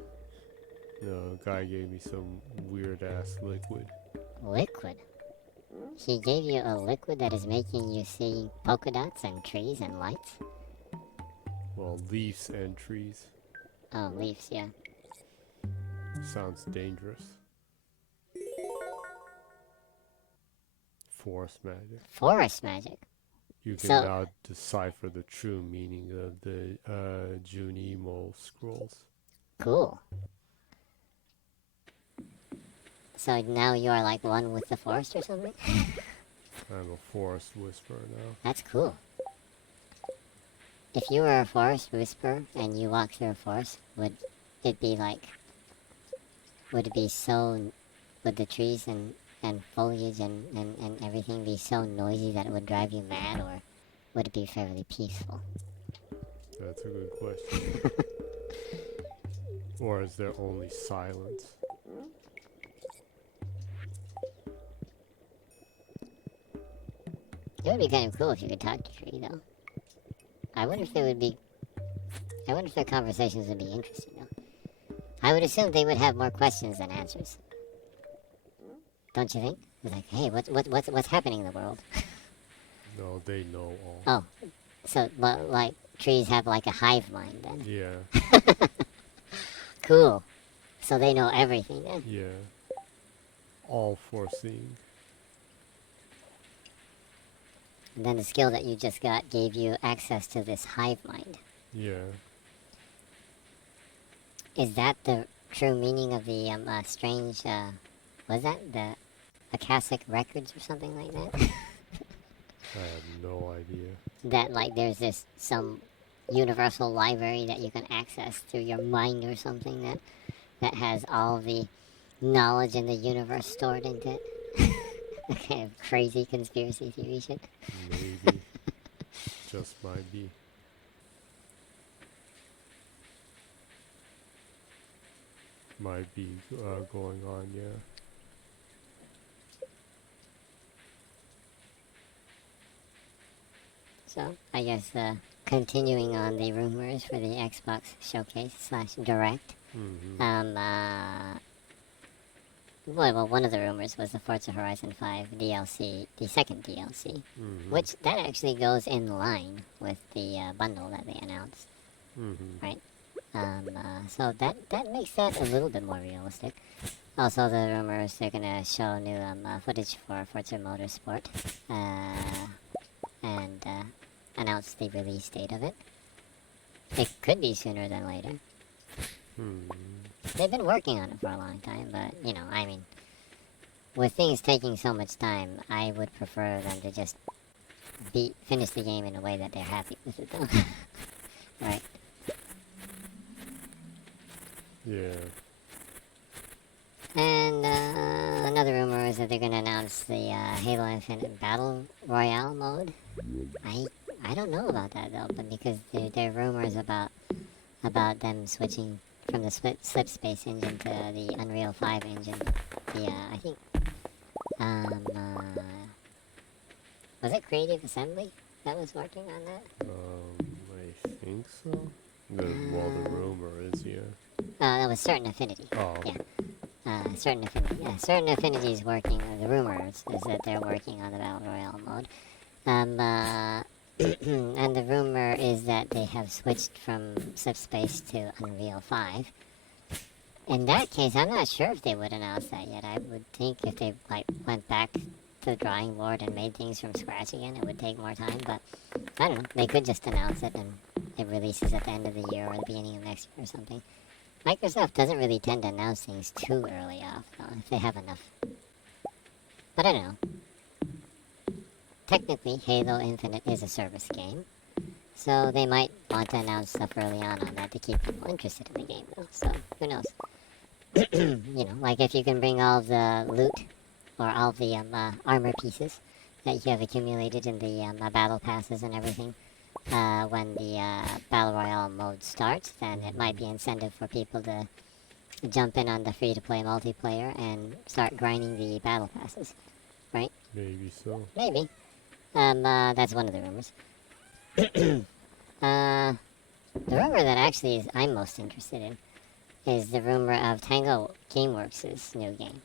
No, guy gave me some weird ass liquid. Liquid? He gave you a liquid that is making you see polka dots and trees and lights? Well, leaves and trees. Oh, leaves, yeah. Sounds dangerous. Forest magic. Forest magic? You can So- now decipher the true meaning of the Junimo scrolls. Cool. So now you are like one with the forest or something? I'm a forest whisperer now. That's cool. If you were a forest whisperer and you walked through a forest, would it be so, would the trees and foliage and everything be so noisy that it would drive you mad, or would it be fairly peaceful? That's a good question. Or is there only silence? It would be kind of cool if you could talk to a tree, though. I wonder if their conversations would be interesting, though. I would assume they would have more questions than answers. Don't you think? It's like, hey, what's happening in the world? No, they know all. Oh, so, but, like, trees have, like, a hive mind, then? Yeah, Cool. So they know everything, then? yeah. All foreseeing. And then the skill that you just got gave you access to this hive mind. Yeah. Is that the true meaning of the, strange, was that the Akashic Records or something like that? I have no idea. That, like, there's some universal library that you can access through your mind or something that has all the knowledge in the universe stored into it. That kind of crazy conspiracy theory shit. Maybe. Just might be. Might be going on, yeah. So, I guess, continuing on the rumors for the Xbox Showcase / Direct. Mm-hmm. Well, one of the rumors was the Forza Horizon 5 DLC, the second DLC, Mm-hmm. which that actually goes in line with the bundle that they announced, Mm-hmm. right? So that makes that a little bit more realistic. Also, the rumors they're gonna show new footage for Forza Motorsport, and announce the release date of it. It could be sooner than later. They've been working on it for a long time, but, I mean, with things taking so much time, I would prefer them to just finish the game in a way that they're happy with it, though. Right. Yeah. And another rumor is that they're gonna announce the Halo Infinite Battle Royale mode. I I don't know about that though, but because there are rumors about them switching from the slip space engine to the Unreal 5 engine. The I think was it Creative Assembly that was working on that? I think so. Well, the rumor is, yeah. That was Certain Affinity. Oh. Yeah. Certain Affinity. Yeah, Certain Affinity is working. The rumors is that they're working on the Battle Royale mode. And the rumor is that they have switched from Subspace to Unreal 5. In that case, I'm not sure if they would announce that yet. I would think if they went back to the drawing board and made things from scratch again, it would take more time. But I don't know. They could just announce it and it releases at the end of the year or the beginning of next year or something. Microsoft doesn't really tend to announce things too early off, though, if they have enough. But I don't know. Technically, Halo Infinite is a service game, so they might want to announce stuff early on that to keep people interested in the game, though. So, who knows? You know, like if you can bring all of the loot or all of the armor pieces that you have accumulated in the battle passes and everything when the Battle Royale mode starts, then it might be incentive for people to jump in on the free-to-play multiplayer and start grinding the battle passes, right? Maybe so. Maybe. That's one of the rumors. The rumor that actually I'm most interested in is the rumor of Tango Gameworks' new game.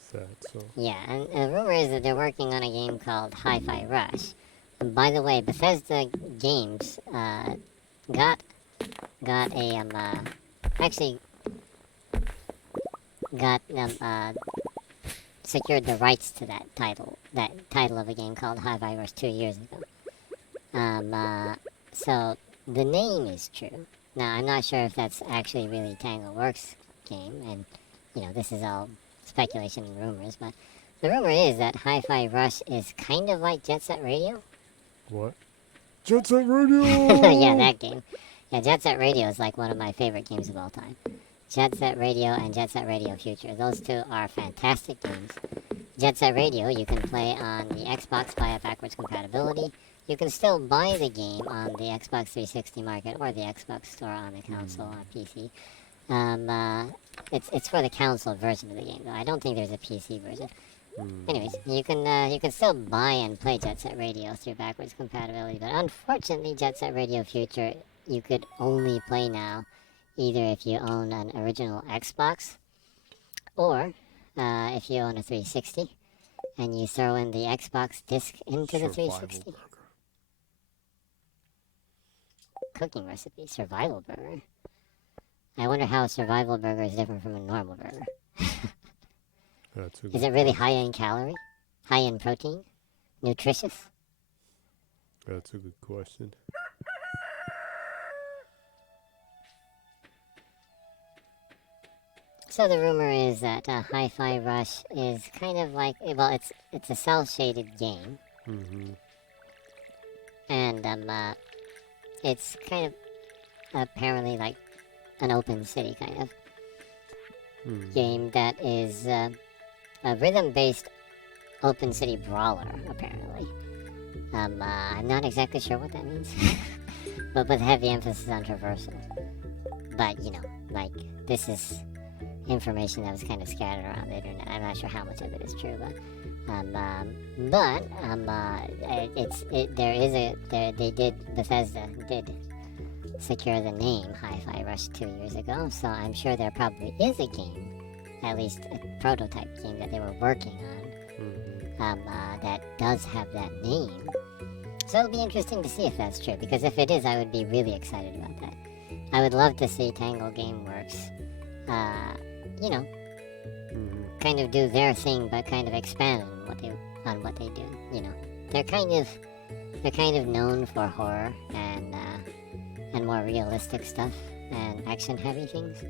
Is that so? Yeah, and the rumor is that they're working on a game called Hi-Fi Rush. And by the way, Bethesda Games got a actually got secured the rights to that title of a game called Hi-Fi Rush 2 years ago. So the name is true. Now I'm not sure if that's actually really TangleWorks game, and you know this is all speculation and rumors, but the rumor is that Hi-Fi Rush is kind of like Jet Set Radio. What? Jet Set Radio! Yeah, that game. Yeah, Jet Set Radio is like one of my favorite games of all time. Jet Set Radio and Jet Set Radio Future. Those two are fantastic games. Jet Set Radio you can play on the Xbox via backwards compatibility. You can still buy the game on the Xbox 360 market or the Xbox store on the console or PC. It's for the console version of the game, though. I don't think there's a PC version. Anyways, you can still buy and play Jet Set Radio through backwards compatibility, but unfortunately, Jet Set Radio Future you could only play now, either if you own an original Xbox, or if you own a 360, and you throw in the Xbox disc into the 360. Burger. Cooking recipe, survival burger. I wonder how a survival burger is different from a normal burger. That's a Is good it really high in calorie? High in protein? Nutritious? That's a good question. So the rumor is that Hi-Fi Rush is kind of like, well, it's a cel-shaded game, Mm-hmm. and it's kind of apparently like an open city kind of game that is a rhythm-based open city brawler, apparently. I'm not exactly sure what that means, but with heavy emphasis on traversal. But, you know, like, this is information that was kind of scattered around the internet. I'm not sure how much of it is true, but Bethesda did secure the name Hi-Fi Rush 2 years ago, so I'm sure there probably is a game, at least a prototype game that they were working on, that does have that name. So it'll be interesting to see if that's true, because if it is, I would be really excited about that. I would love to see Tango Gameworks, you know, kind of do their thing, but kind of expand on what they do. You know, they're kind of known for horror and more realistic stuff and action-heavy things.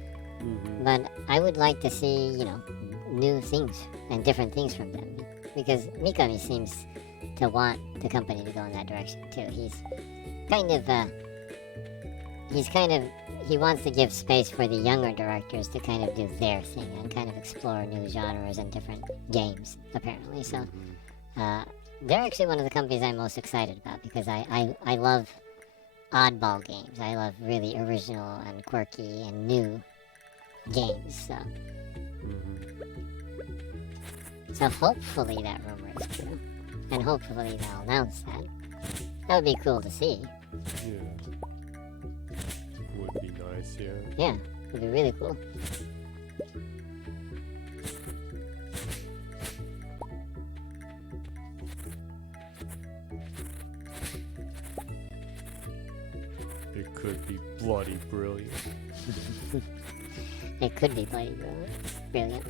But I would like to see, you know, new things and different things from them, because Mikami seems to want the company to go in that direction too. he wants to give space for the younger directors to kind of do their thing and kind of explore new genres and different games, apparently. So they're actually one of the companies I'm most excited about because I love oddball games. I love really original and quirky and new games. So hopefully that rumor is true. And hopefully they'll announce that. That would be cool to see. Yeah. Would be nice, yeah. Yeah, it would be really cool. It could be bloody brilliant. It could be bloody brilliant.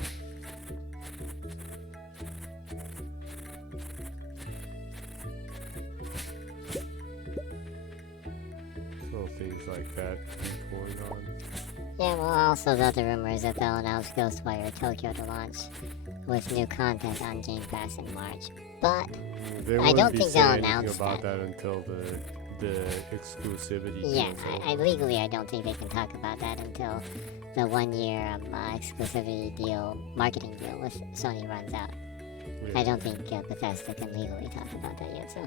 So things like that keep going on. Yeah, well, also the other rumor is that they'll announce Ghostwire Tokyo to launch with new content on Game Pass in March. But They I don't wouldn't be think they'll saying anything announce about that. that until the exclusivity. yeah, deal's I over. legally I don't think they can talk about that until the 1 year exclusivity deal, marketing deal with Sony runs out. Yeah. I don't think Bethesda can legally talk about that yet, so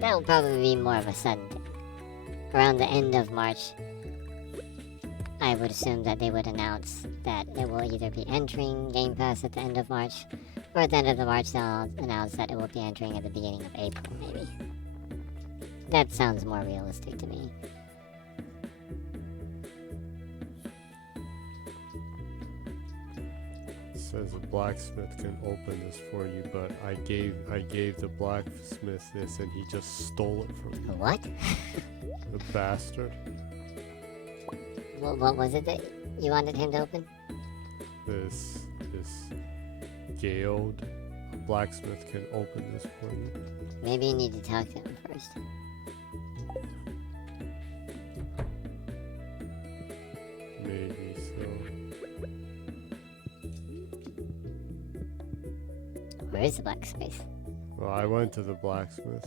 that will probably be more of a sudden thing. Around the end of March, I would assume that they would announce that it will either be entering Game Pass at the end of March, or at the end of the March they'll announce that it will be entering at the beginning of April, maybe. That sounds more realistic to me. It says a blacksmith can open this for you, but I gave the blacksmith this and he just stole it from me. What? The bastard. What was it that you wanted him to open? This Geode blacksmith can open this for you. Maybe you need to talk to him first. Maybe so. Where is the blacksmith? Well, I went to the blacksmith.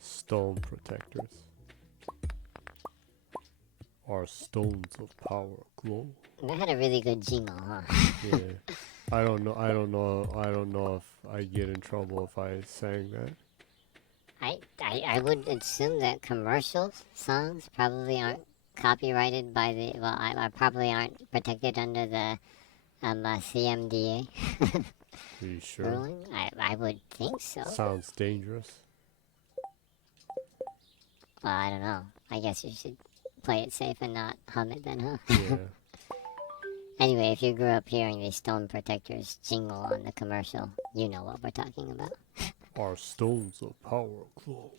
Stone protectors. Our stones of power glow. That had a really good jingle, huh? Yeah. I don't know if I get in trouble if I sang that. I would assume that commercial songs probably aren't copyrighted by the, well, I probably aren't protected under the CMDA Are you sure? ruling. I would think so. Sounds dangerous. Well, I don't know. I guess you should play it safe and not hum it then, huh? Yeah. Anyway, if you grew up hearing the Stone Protectors jingle on the commercial, you know what we're talking about. Our stones of power glow.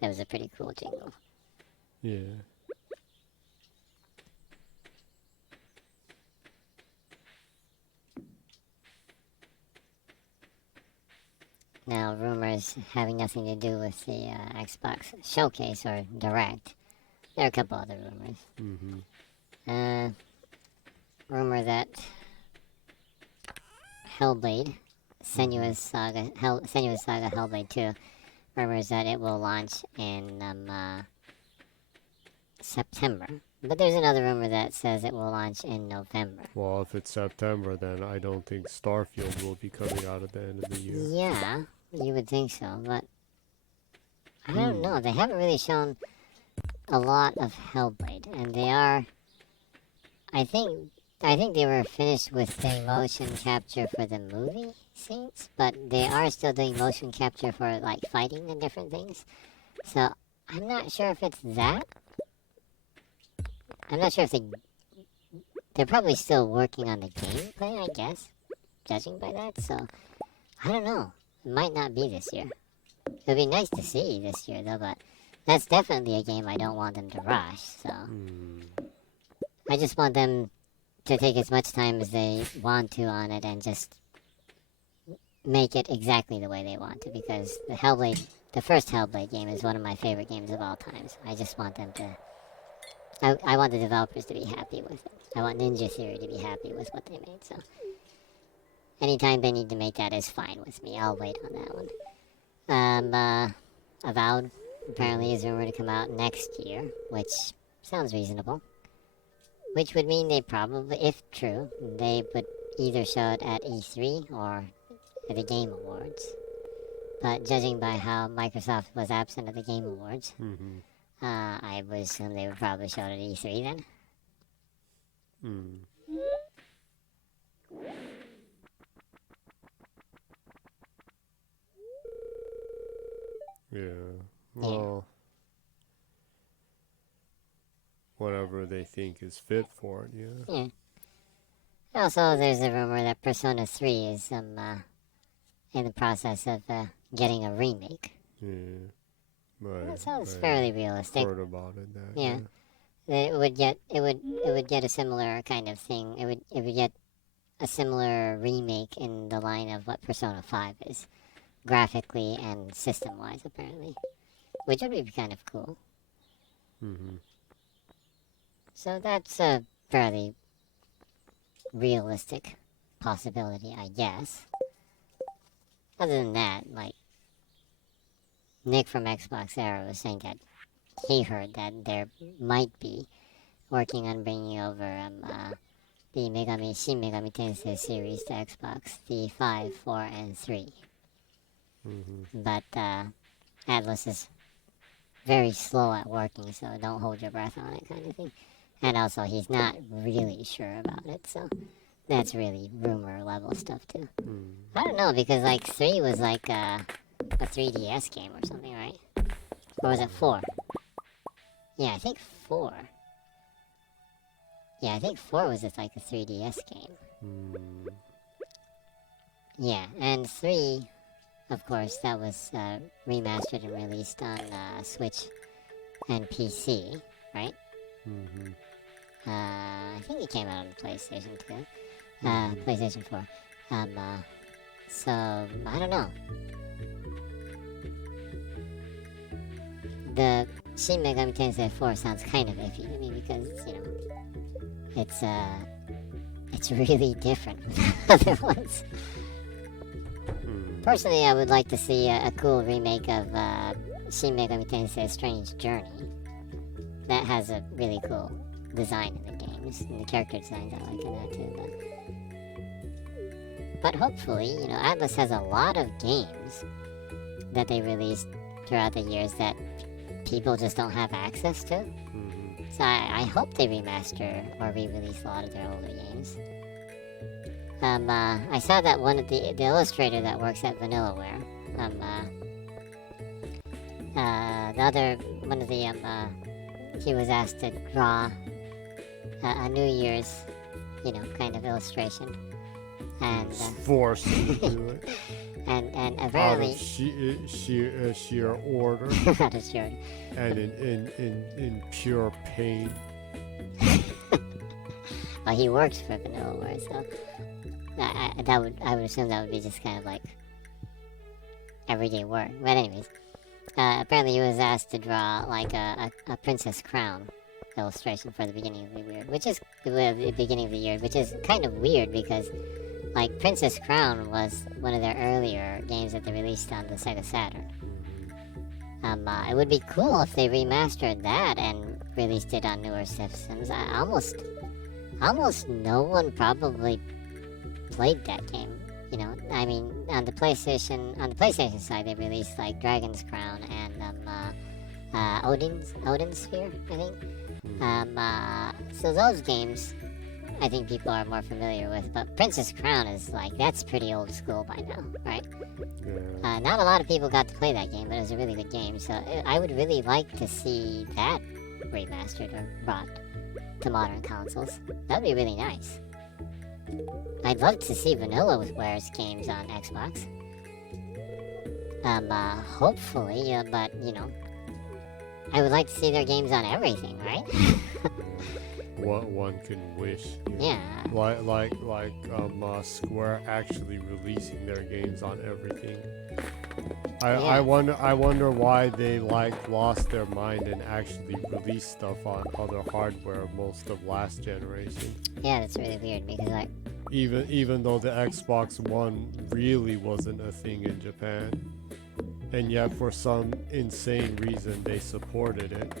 That was a pretty cool jingle. Yeah. Now, rumors having nothing to do with the Xbox Showcase or Direct. There are a couple other rumors. Mm-hmm. Rumor that Hellblade, Senua's Saga Hellblade 2, rumors that it will launch in September. But there's another rumor that says it will launch in November. Well, if it's September, then I don't think Starfield will be coming out at the end of the year. Yeah, you would think so, but I don't know. They haven't really shown a lot of Hellblade, and they are. I think they were finished with the motion capture for the movie scenes, but they are still doing motion capture for like fighting and different things. So I'm not sure if it's that. I'm not sure if they're probably still working on the gameplay, I guess, judging by that. So I don't know. It might not be this year. It would be nice to see this year though, but that's definitely a game I don't want them to rush. So I just want them to take as much time as they want to on it and just make it exactly the way they want to, because the Hellblade the first Hellblade game is one of my favorite games of all times. I just want them to. I want the developers to be happy with it. I want Ninja Theory to be happy with what they made. So anytime they need to make that is fine with me. I'll wait on that one. Avowed apparently is rumored to come out next year, which sounds reasonable. Which would mean they probably, if true, they would either show it at E3 or at the Game Awards. But judging by how Microsoft was absent at the Game Awards, Mm-hmm. I would assume they would probably show it at E3 then. Mm. Yeah. Well, whatever they think is fit for it, yeah. Yeah. Also, there's a rumor that Persona 3 is in the process of getting a remake. Yeah. Right. That sounds I fairly realistic. heard about it. That, Yeah. It would get a similar kind of thing. It would get a similar remake in the line of what Persona 5 is, graphically and system-wise, apparently, which would be kind of cool. Mm-hmm. So that's a fairly realistic possibility, I guess. Other than that, like, Nick from Xbox Era was saying that he heard that there might be working on bringing over the Shin Megami Tensei series to Xbox, the 5, 4, and 3. Mm-hmm. But Atlas is very slow at working, so don't hold your breath on it, kind of thing. And also, he's not really sure about it, so that's really rumor level stuff too. Mm. I don't know, because like 3 was like a 3DS game or something, right? Or was it 4? Yeah, I think 4. Yeah, I think 4 was just like a 3DS game. Mm. Yeah, and 3, of course, that was remastered and released on Switch and PC, right? Mm-hmm. I think it came out on the PlayStation 2. PlayStation 4. So, I don't know. The Shin Megami Tensei 4 sounds kind of iffy to me because, you know, it's really different from the other ones. Mm. Personally, I would like to see a cool remake of Shin Megami Tensei Strange Journey. That has a really cool design in the games, and the character designs I like in that too. But hopefully, you know, Atlas has a lot of games that they released throughout the years that people just don't have access to. Mm-hmm. So I hope they remaster or re-release a lot of their older games. I saw that one of the illustrator that works at Vanillaware, the other one of the he was asked to draw a New Year's, you know, kind of illustration, and Forced to do it. and Out apparently of sheer order not as sure. and in pure pain. Well, he works for Vanillaware, so I would assume that would be just kind of like everyday work. But anyways, apparently he was asked to draw like a Princess Crown illustration for the beginning of the year, which is the beginning of the year, which is kind of weird because like Princess Crown was one of their earlier games that they released on the Sega Saturn. It would be cool if they remastered that and released it on newer systems. Almost no one probably played that game. You know, I mean, on the PlayStation side, they released like Dragon's Crown and Odin's Sphere, I think. So those games, I think people are more familiar with. But Princess Crown is like that's pretty old school by now, right? Yeah. Not a lot of people got to play that game, but it was a really good game. So I would really like to see that remastered or brought to modern consoles. That'd be really nice. I'd love to see Vanillaware's games on Xbox. Hopefully, but you know, I would like to see their games on everything, right? What one can wish. Yeah. Like Square actually releasing their games on everything. I Yeah. wonder why they like lost their mind and actually released stuff on other hardware most of last generation. Yeah, that's really weird because like Even though the Xbox One really wasn't a thing in Japan, and yet for some insane reason they supported it.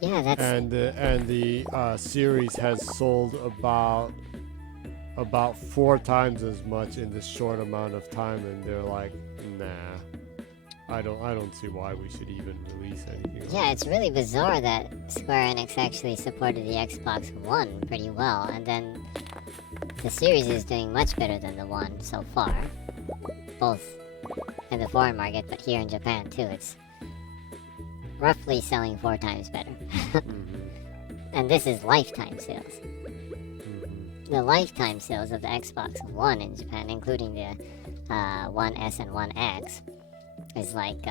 yeah, that's And the series has sold about 4 times as much in this short amount of time, and they're like, nah, I don't see why we should even release anything. yeah, it's really bizarre that Square Enix actually supported the Xbox One pretty well, and then the series is doing much better than the One so far, both in the foreign market, but here in Japan too, it's roughly selling 4 times better. And this is lifetime sales. The lifetime sales of the Xbox One in Japan, including the One S and One X, is like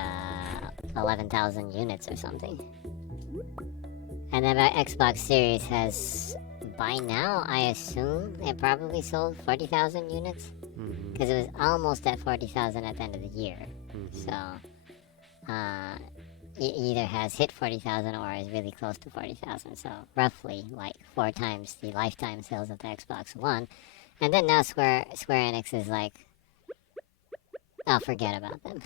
11,000 units or something. And then the Xbox Series has, by now, I assume it probably sold 40,000 units. Because it was almost at 40,000 at the end of the year. So, it either has hit 40,000 or is really close to 40,000. So, roughly like 4 times the lifetime sales of the Xbox One. And then now Square Enix is like, I'll forget about them.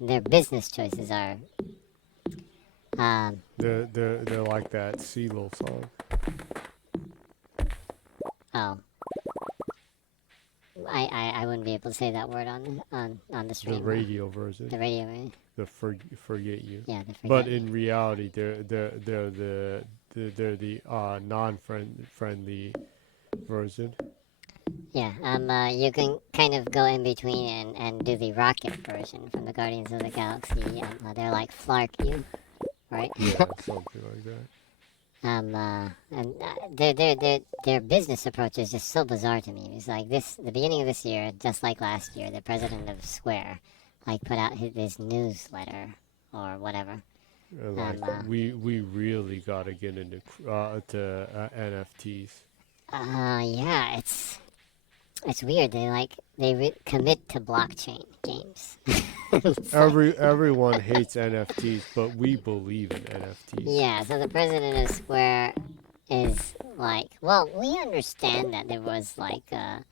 Their business choices are, They're like that CeeLo song. oh, I wouldn't be able to say that word on the The stream. radio version. The radio, right? The Forget You. Yeah, the But forget. in reality, they're the non-friendly version. Yeah, you can kind of go in between and do the rocket version from the Guardians of the Galaxy. They're like Flark you, right? Yeah, something like that. And their business approach is just so bizarre to me. It's like the beginning of this year, just like last year, the president of Square, like put out this newsletter or whatever. And like we really gotta get into NFTs. Yeah, it's weird. They commit to blockchain games. Everyone hates NFTs, but we believe in NFTs. Yeah, so the president of Square is like, well, we understand that there was like a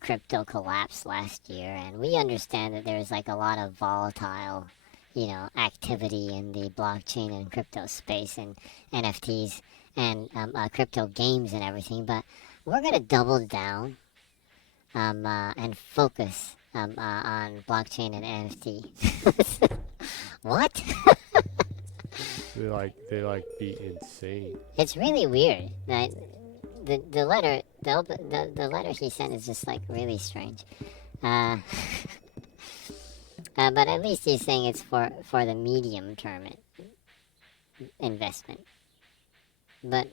crypto collapse last year, and we understand that there's like a lot of volatile, activity in the blockchain and crypto space and NFTs and crypto games and everything, but we're gonna double down and focus on blockchain and NFT. What? They like be insane. It's really weird. The letter he sent is just like really strange. But at least he's saying it's for the medium term investment. But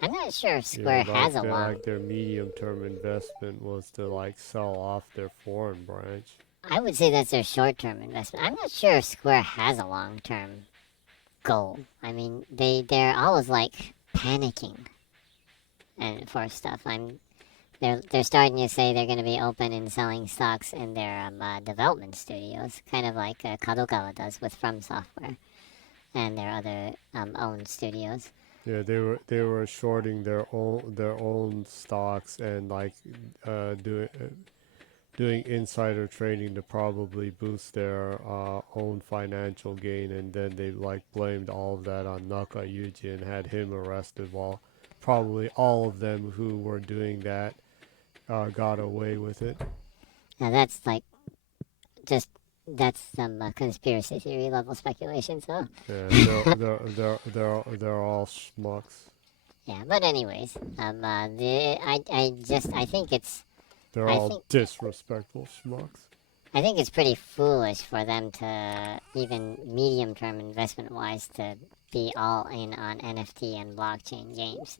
I'm not sure if Square has a long. Like their medium term investment was to like sell off their foreign branch. I would say that's their short term investment. I'm not sure if Square has a long term goal. I mean, they're always like panicking and for stuff. They're starting to say they're going to be open and selling stocks in their development studios, kind of like Kadokawa does with From Software and their other owned studios. Yeah, they were shorting their own stocks and like doing insider trading to probably boost their own financial gain, and then they like blamed all of that on Nakayuji and had him arrested, while probably all of them who were doing that got away with it. Now that's like that's some conspiracy theory level speculation. So Yeah, they're all schmucks. yeah, but anyways, I think it's They're all disrespectful schmucks. I think it's pretty foolish for them to, even medium-term investment-wise, to be all in on NFT and blockchain games.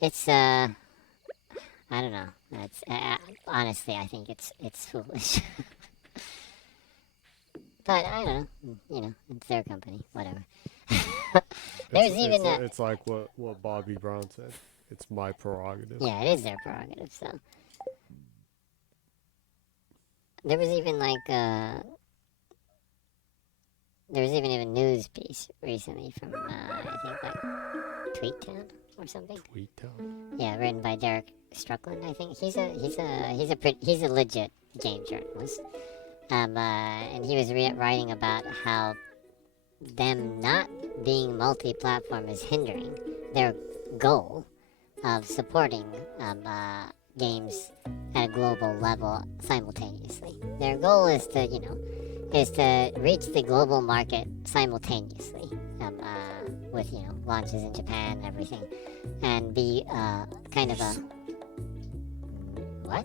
It's I don't know. It's honestly, I think it's foolish. But I don't know. It's their company. Whatever. It's like what Bobby Brown said. It's my prerogative. Yeah, it is their prerogative. So There was even there was even a news piece recently from I think like Tweettown or something. Tweettown. Yeah, written by Derek Struckland. I think he's a legit game journalist. And he was writing about how them not being multi-platform is hindering their goal of supporting games at a global level simultaneously. Their goal is to, is to reach the global market simultaneously, with launches in Japan and everything, and be kind of a what?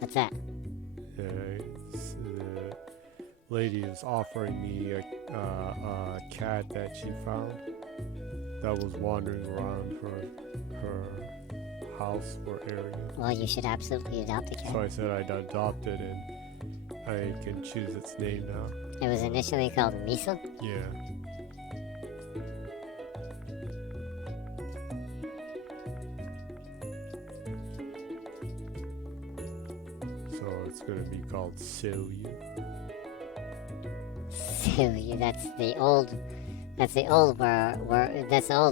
What's that? The lady is offering me a cat that she found that was wandering around her house or area. Well, you should absolutely adopt a cat. So I said I'd adopt it and I can choose its name now. It was initially called Miso. Yeah. So it's gonna be called Silyu. Shoyu. That's the old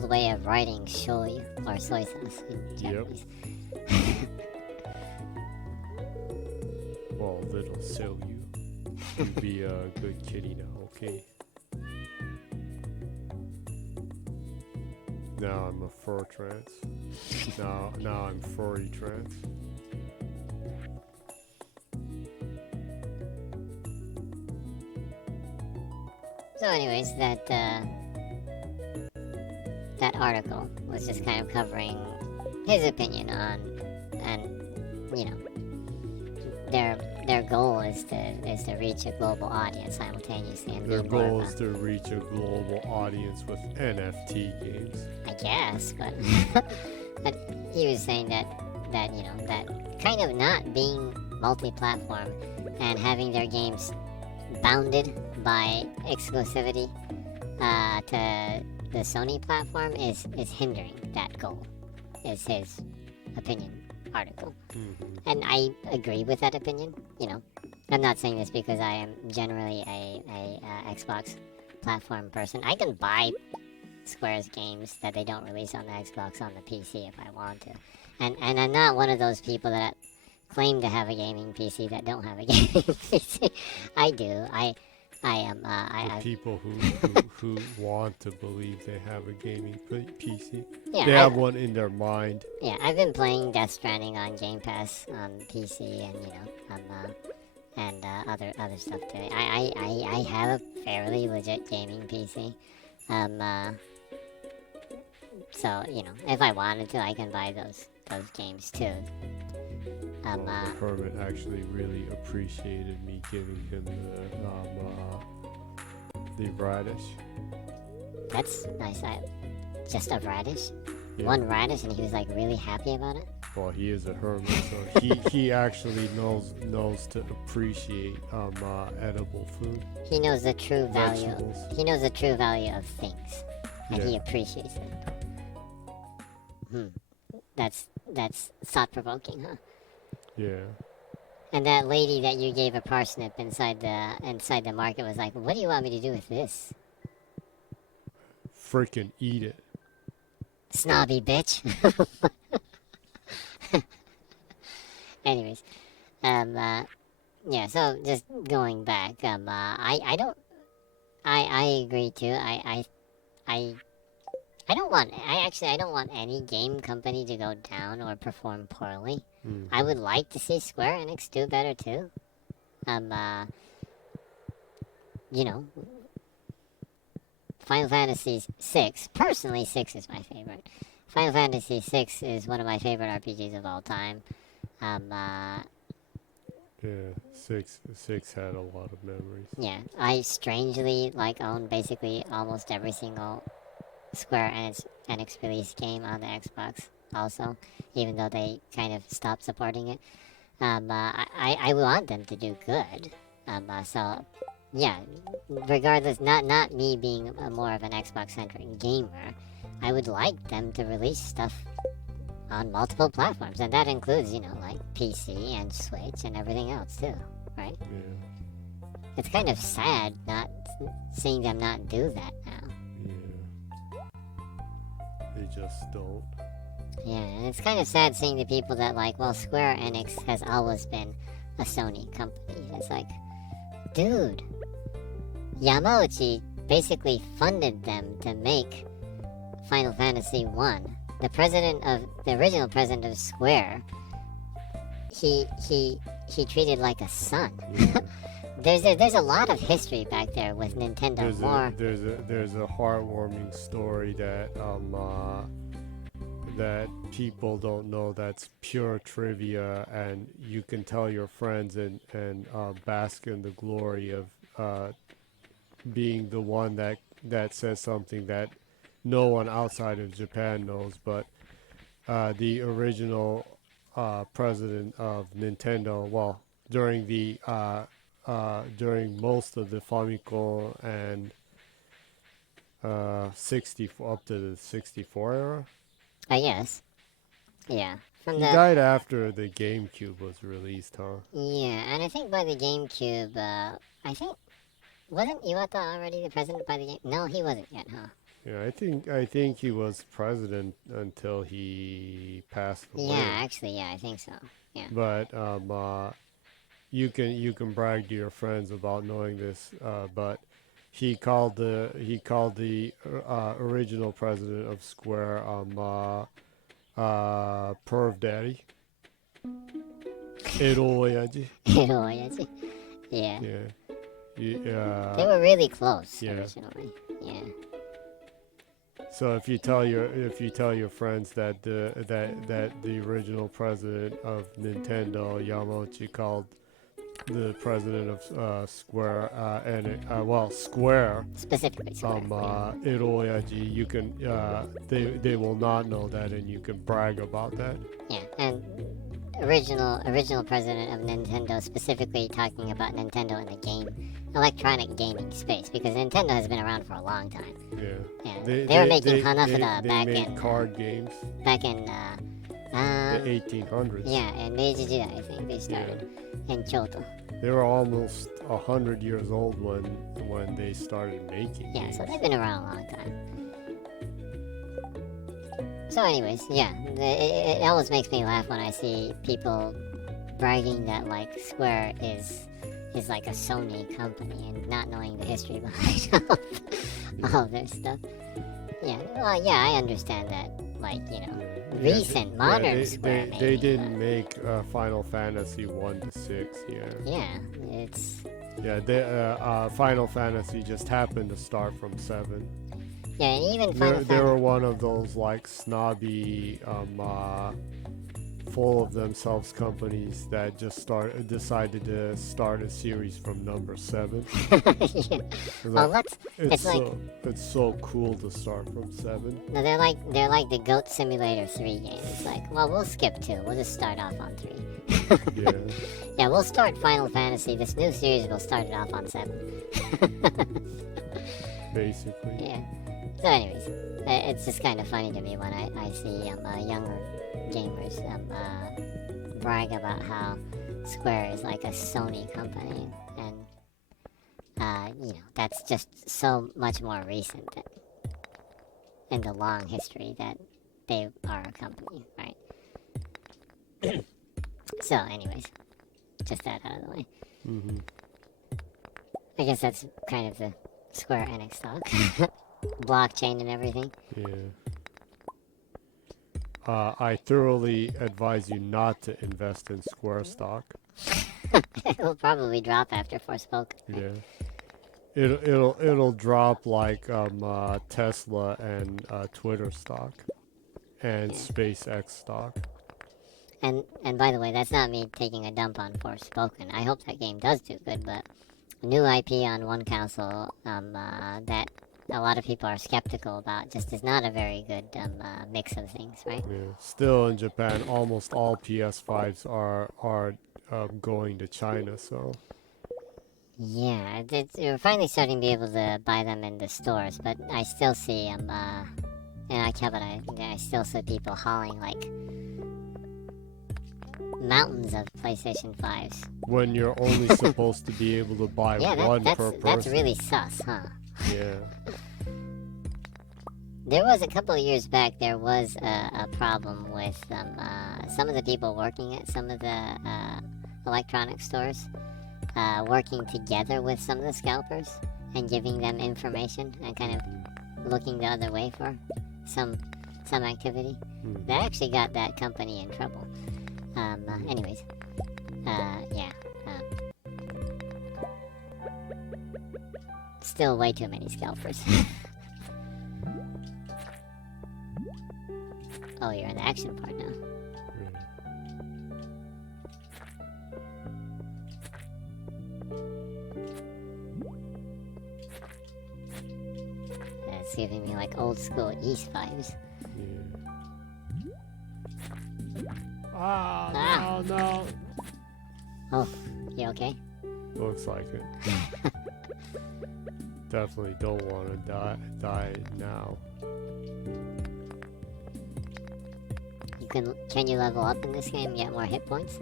way of writing shoyu or soy sauce in Japanese. Well, little Silyu. You be a good kitty now, okay? Now I'm a fur trance. Now I'm furry trance. So, anyways, that article was just kind of covering his opinion on, and their goal is to reach a global audience simultaneously. And Their be more goal of is to reach a global audience with NFT games. I guess, but but he was saying that kind of not being multi-platform and having their games bounded by exclusivity to the Sony platform is hindering that goal, is his opinion article. And I agree with that opinion. I'm not saying this because I am generally a Xbox platform person. I can buy Square's games that they don't release on the Xbox on the PC if I want to. And I'm not one of those people that claim to have a gaming PC that don't have a gaming PC. I do. I am. People who want to believe they have a gaming PC. Yeah, they have one in their mind. Yeah, I've been playing Death Stranding on Game Pass on PC and other stuff too. I have a fairly legit gaming PC. So if I wanted to, I can buy those games too. The hermit actually really appreciated me giving him the radish. That's nice. Just a radish? Yeah. One radish, and he was like really happy about it? Well, he is a hermit, so he actually knows to appreciate edible food. He knows the true value. Vegetables. He knows the true value of things, and he appreciates it. That's thought-provoking, huh? Yeah. And that lady that you gave a parsnip inside the market was like, "What do you want me to do with this?" Freaking eat it. Snobby bitch. Anyways, yeah. So just going back, I agree too. I don't want any game company to go down or perform poorly. I would like to see Square Enix do better too. Final Fantasy VI. Personally, 6 is my favorite. Final Fantasy VI is one of my favorite RPGs of all time. Yeah, six had a lot of memories. Yeah, I strangely own basically almost every single Square Enix release game on the Xbox also, even though they kind of stopped supporting it. I want them to do good. So, yeah, regardless, not me being more of an Xbox-centric gamer, I would like them to release stuff on multiple platforms, and that includes, PC and Switch and everything else too, right? Yeah. It's kind of sad not seeing them not do that now. Yeah. They just don't. Yeah, and it's kind of sad seeing the people that like, well, Square Enix has always been a Sony company. It's like, dude, Yamauchi basically funded them to make Final Fantasy I. The original president of Square, he treated like a son. Yeah. There's a lot of history back there with Nintendo. There's a heartwarming story that that people don't know, that's pure trivia, and you can tell your friends and bask in the glory of being the one that says something that no one outside of Japan knows. But the original president of Nintendo, well, during during most of the Famicom and 64 up to the 64 era. Yes. Yeah. From He the died after the GameCube was released, huh? Yeah, and I think by the GameCube, I think wasn't Iwata already the president by the game? No, he wasn't yet, huh? Yeah, I think he was president until he passed away. Yeah, actually, yeah, I think so. Yeah. But you can brag to your friends about knowing this, but he called the original president of Square Perv Daddy. Eroyaji. Hiroyashi. Yeah. Yeah. They were really close yeah. originally. Yeah. So if you tell your friends that the original president of Nintendo, Yamauchi, called the president of Square Square Specifically Square. Eroyaji, you can they will not know that, and you can brag about that. Yeah, and original president of Nintendo, specifically talking about Nintendo in the electronic gaming space, because Nintendo has been around for a long time. Yeah. Yeah, they were making Hanafuda they back made in card games. back in The 1800s. yeah, in Meiji Jidai, I think they started in Kyoto. They were almost 100 years old when they started making Yeah, games. so they've been around a long time. So, anyways, yeah, it always makes me laugh when I see people bragging that like Square is like a Sony company and not knowing the history behind all their stuff. Yeah, well, yeah, I understand that. Like, you know, recent modern Square. They maybe, didn't make Final Fantasy 1 to 6. Yeah. Yeah, it's. Yeah, Final Fantasy just happened to start from 7. Yeah, and even Final They were one of those like snobby, full of themselves companies that just decided to start a series from number 7. yeah. Well, it's so cool to start from 7. No, they're like the Goat Simulator 3 game. It's like, well, we'll skip 2. We'll just start off on 3. Yeah. Yeah, we'll start Final Fantasy. This new series, we'll start it off on 7. Basically. Yeah. So, anyways, it's just kind of funny to me when I see younger gamers brag about how Square is like a Sony company, and you know, that's just so much more recent in the long history that they are a company, right? So, anyways, just that out of the way. Mm-hmm. I guess that's kind of the Square Enix talk. Blockchain and everything. Yeah. I thoroughly advise you not to invest in Square stock. It will probably drop after Forspoken. Yeah. It'll drop like Tesla and Twitter stock and SpaceX stock. And by the way, that's not me taking a dump on Forspoken. I hope that game does do good, but new IP on one console that a lot of people are skeptical about just is not a very good mix of things, right? Yeah. Still in Japan, almost all PS5s are going to China, so. Yeah, we're finally starting to be able to buy them in the stores, but I still see in Akihabara, I still see people hauling like mountains of PlayStation 5s. When you're only supposed to be able to buy Yeah, one per that's person. really sus, huh? Yeah. There was a couple of years back, there was a problem with some of the people working at some of the electronic stores working together with some of the scalpers and giving them information and kind of looking the other way for some activity. That actually got that company in trouble. Anyways, yeah. Still way too many scalpers. Oh, you're in the action part now. It's giving me like old school East vibes. Yeah. Ah, no. Oh, you okay? Looks like it. Definitely don't want to die now. Can you level up in this game and get more hit points?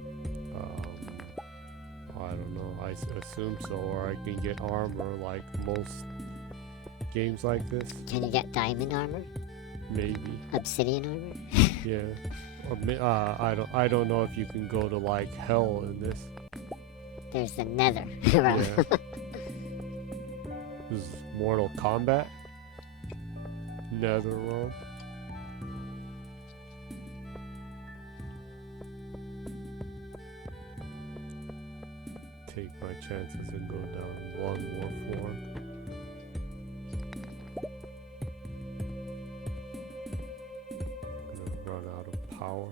I don't know. I assume so, or I can get armor like most games like this. Can you get diamond armor? Maybe. Obsidian armor? Yeah. I don't know if you can go to like hell in this. There's the nether. Yeah. This is Mortal Kombat. Nether realm. Take my chances and go down one more floor. Gonna run out of power.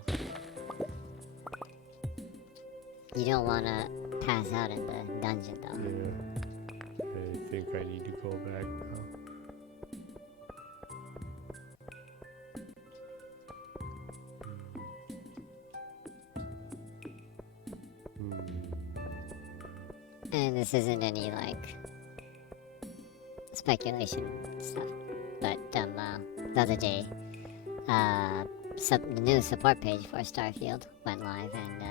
You don't want to pass out in the dungeon, though. Yeah. I think I need to go back now. And this isn't any, like, speculation stuff. But, the other day, the new support page for Starfield went live and,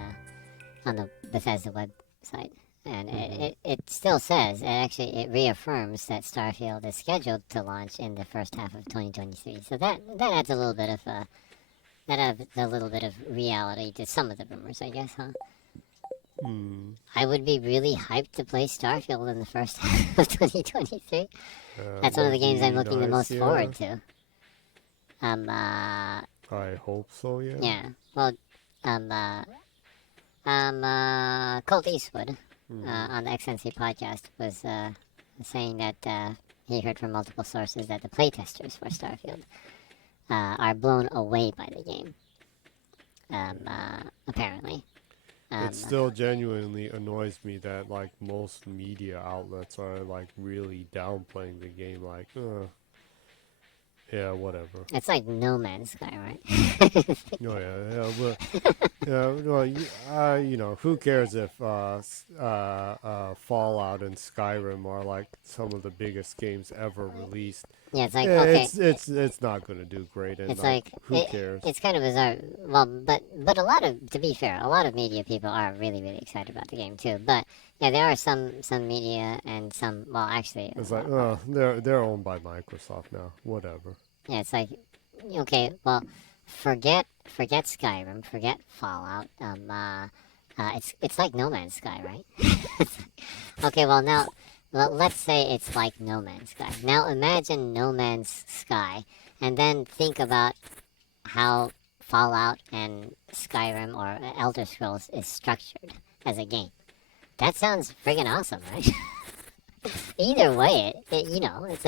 on the Bethesda website. And it still says, it reaffirms that Starfield is scheduled to launch in the first half of 2023. So that adds a little bit of, reality to some of the rumors, I guess, huh? I would be really hyped to play Starfield in the first half of 2023. That's one of the games I'm looking the most forward to. I hope so, yeah. Yeah. Well, Colt Eastwood on the XNC podcast was saying that he heard from multiple sources that the playtesters for Starfield are blown away by the game. Apparently. It still genuinely annoys me that like most media outlets are like really downplaying the game, like, yeah, whatever. It's like No Man's Sky, right? Oh yeah, but well, you know, who cares if Fallout and Skyrim are like some of the biggest games ever released? Yeah, it's like, Yeah, okay. It's not gonna do great, and It's like, who cares? It's kind of bizarre. Well, but a lot of, to be fair, a lot of media people are really, really excited about the game too. But yeah, there are some media and some, well, actually, It's like, oh, they're owned by Microsoft now. Whatever. yeah, it's like, okay, well, forget Skyrim, forget Fallout. It's like No Man's Sky, right? Okay, well now, let's say it's like No Man's Sky. Now imagine No Man's Sky, and then think about how Fallout and Skyrim or Elder Scrolls is structured as a game. That sounds friggin' awesome, right? Either way, it you know, it's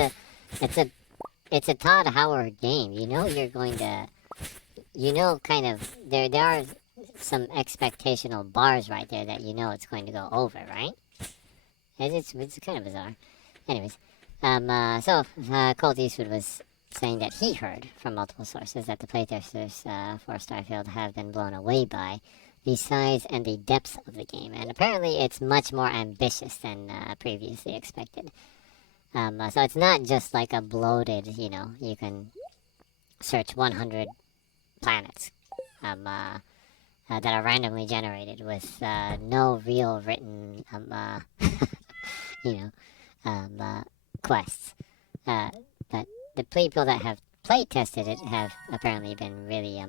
a Todd Howard game. You know you're going to, you know, kind of, there are some expectational bars right there that you know it's going to go over, right? It's kind of bizarre. Anyways, so Colt Eastwood was saying that he heard from multiple sources that the playtesters for Starfield have been blown away by the size and the depth of the game, and apparently it's much more ambitious than previously expected. So it's not just like a bloated, you know, you can search 100 planets that are randomly generated with no real written, you know, quests. But the people that have play tested it have apparently been really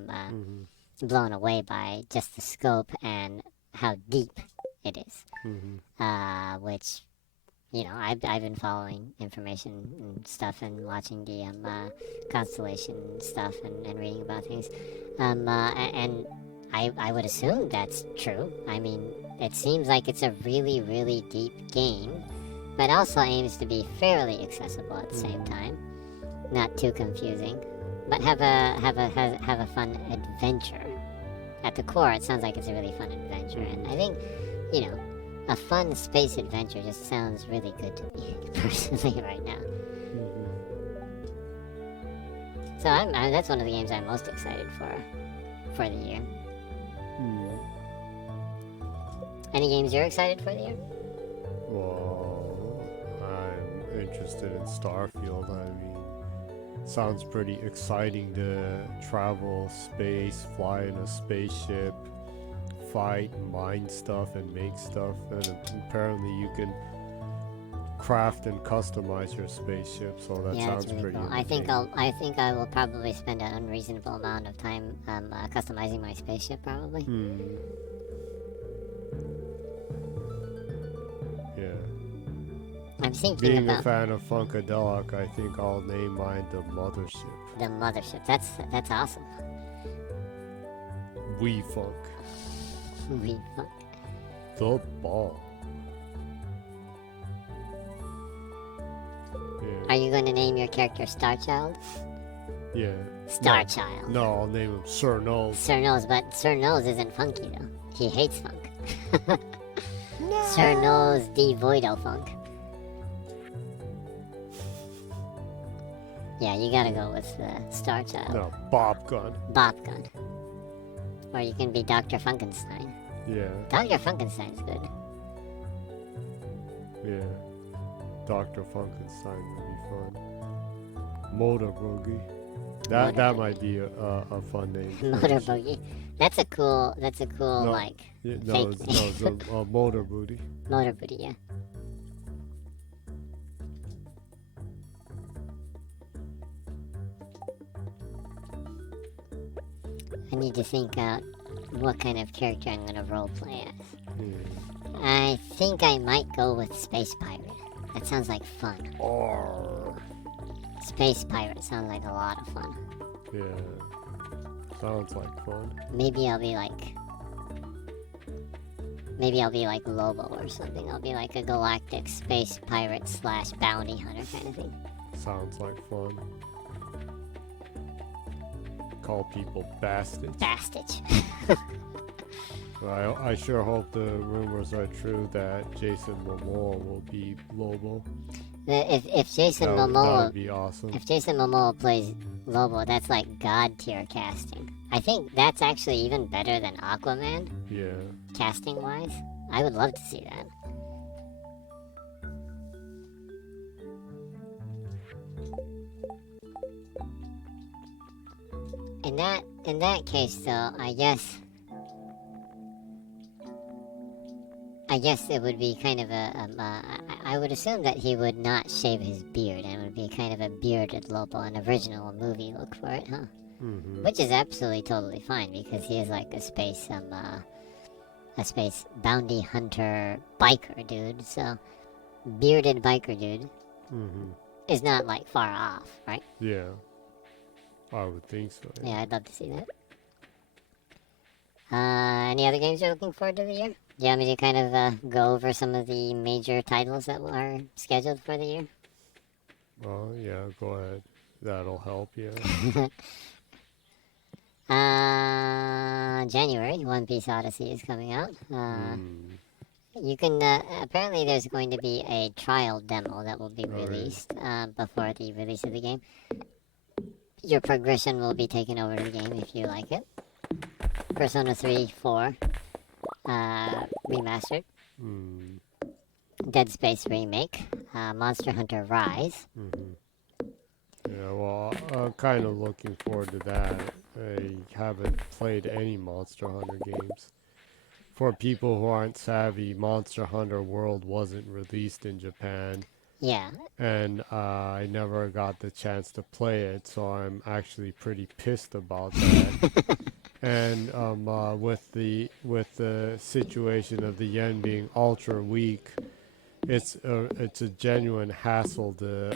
blown away by just the scope and how deep it is. Which, I've been following information and stuff and watching the constellation stuff and reading about things. And I would assume that's true. I mean, it seems like it's a really, really deep game, but also aims to be fairly accessible at the same time. Not too confusing, but have a fun adventure. At the core, it sounds like it's a really fun adventure, and I think, a fun space adventure just sounds really good to me personally right now. So that's one of the games I'm most excited for the year. Any games you're excited for the year? Well, I'm interested in Starfield. I mean, sounds pretty exciting to travel space, fly in a spaceship, fight, mine stuff, and make stuff. And apparently you can craft and customize your spaceship, so that sounds that's really pretty cool. amazing. I think I will probably spend an unreasonable amount of time customizing my spaceship, probably. Yeah. I'm thinking Being about a fan of Funkadelic, I think I'll name mine the Mothership. the mothership. That's awesome. We Funk. Fuck. The ball. Are you going to name your character Starchild? Yeah. Starchild. No, I'll name him Sir Nose. Sir Nose, but Sir Nose isn't funky though. He hates funk. Sir Nose devoid of funk. Yeah, you gotta go with Starchild. No, Bob Gun. Bop Gun. Or you can be Dr. Funkenstein. Yeah, Dr. Funkenstein's good. yeah. Dr. Funkenstein would be fun. Motor Boogie. That might be a fun name. Motor Boogie. That's a cool No, like Yeah, no, fake it's a Motor Booty. Motor Booty, yeah. I need to think out what kind of character I'm gonna roleplay as. I think I might go with Space Pirate. That sounds like fun. Or Space Pirate sounds like a lot of fun. yeah, sounds like fun. Maybe I'll be like Lobo or something. I'll be like a galactic space pirate / bounty hunter kind of thing. Sounds like fun. Call people bastards. Bastard. Well, I sure hope the rumors are true that Jason Momoa will be Lobo. If Jason That Momoa would be awesome. if Jason Momoa plays Lobo, that's like god tier casting. I think that's actually even better than Aquaman, Yeah. casting wise. I would love to see that. In that case, though, I guess it would be kind of I would assume that he would not shave his beard, and it would be kind of a bearded Lobo, an original movie look for it, huh? Mm-hmm. Which is absolutely totally fine because he is like a space bounty hunter biker dude. So bearded biker dude Mm-hmm. is not like far off, right? Yeah. I would think so. Yeah, I'd love to see that. Any other games you're looking forward to the year? Do you want me to kind of go over some of the major titles that are scheduled for the year? Well, yeah, go ahead. That'll help, yeah. January, One Piece Odyssey is coming out. You can, apparently there's going to be a trial demo that will be released before the release of the game. Your progression will be taken over to the game if you like it. Persona 3, 4, remastered. Dead Space remake. Monster Hunter Rise. Yeah, well, I'm kind of looking forward to that. I haven't played any Monster Hunter games. For people who aren't savvy, Monster Hunter World wasn't released in Japan, Yeah. and I never got the chance to play it, so I'm actually pretty pissed about that. And with the situation of the yen being ultra weak, it's a genuine hassle to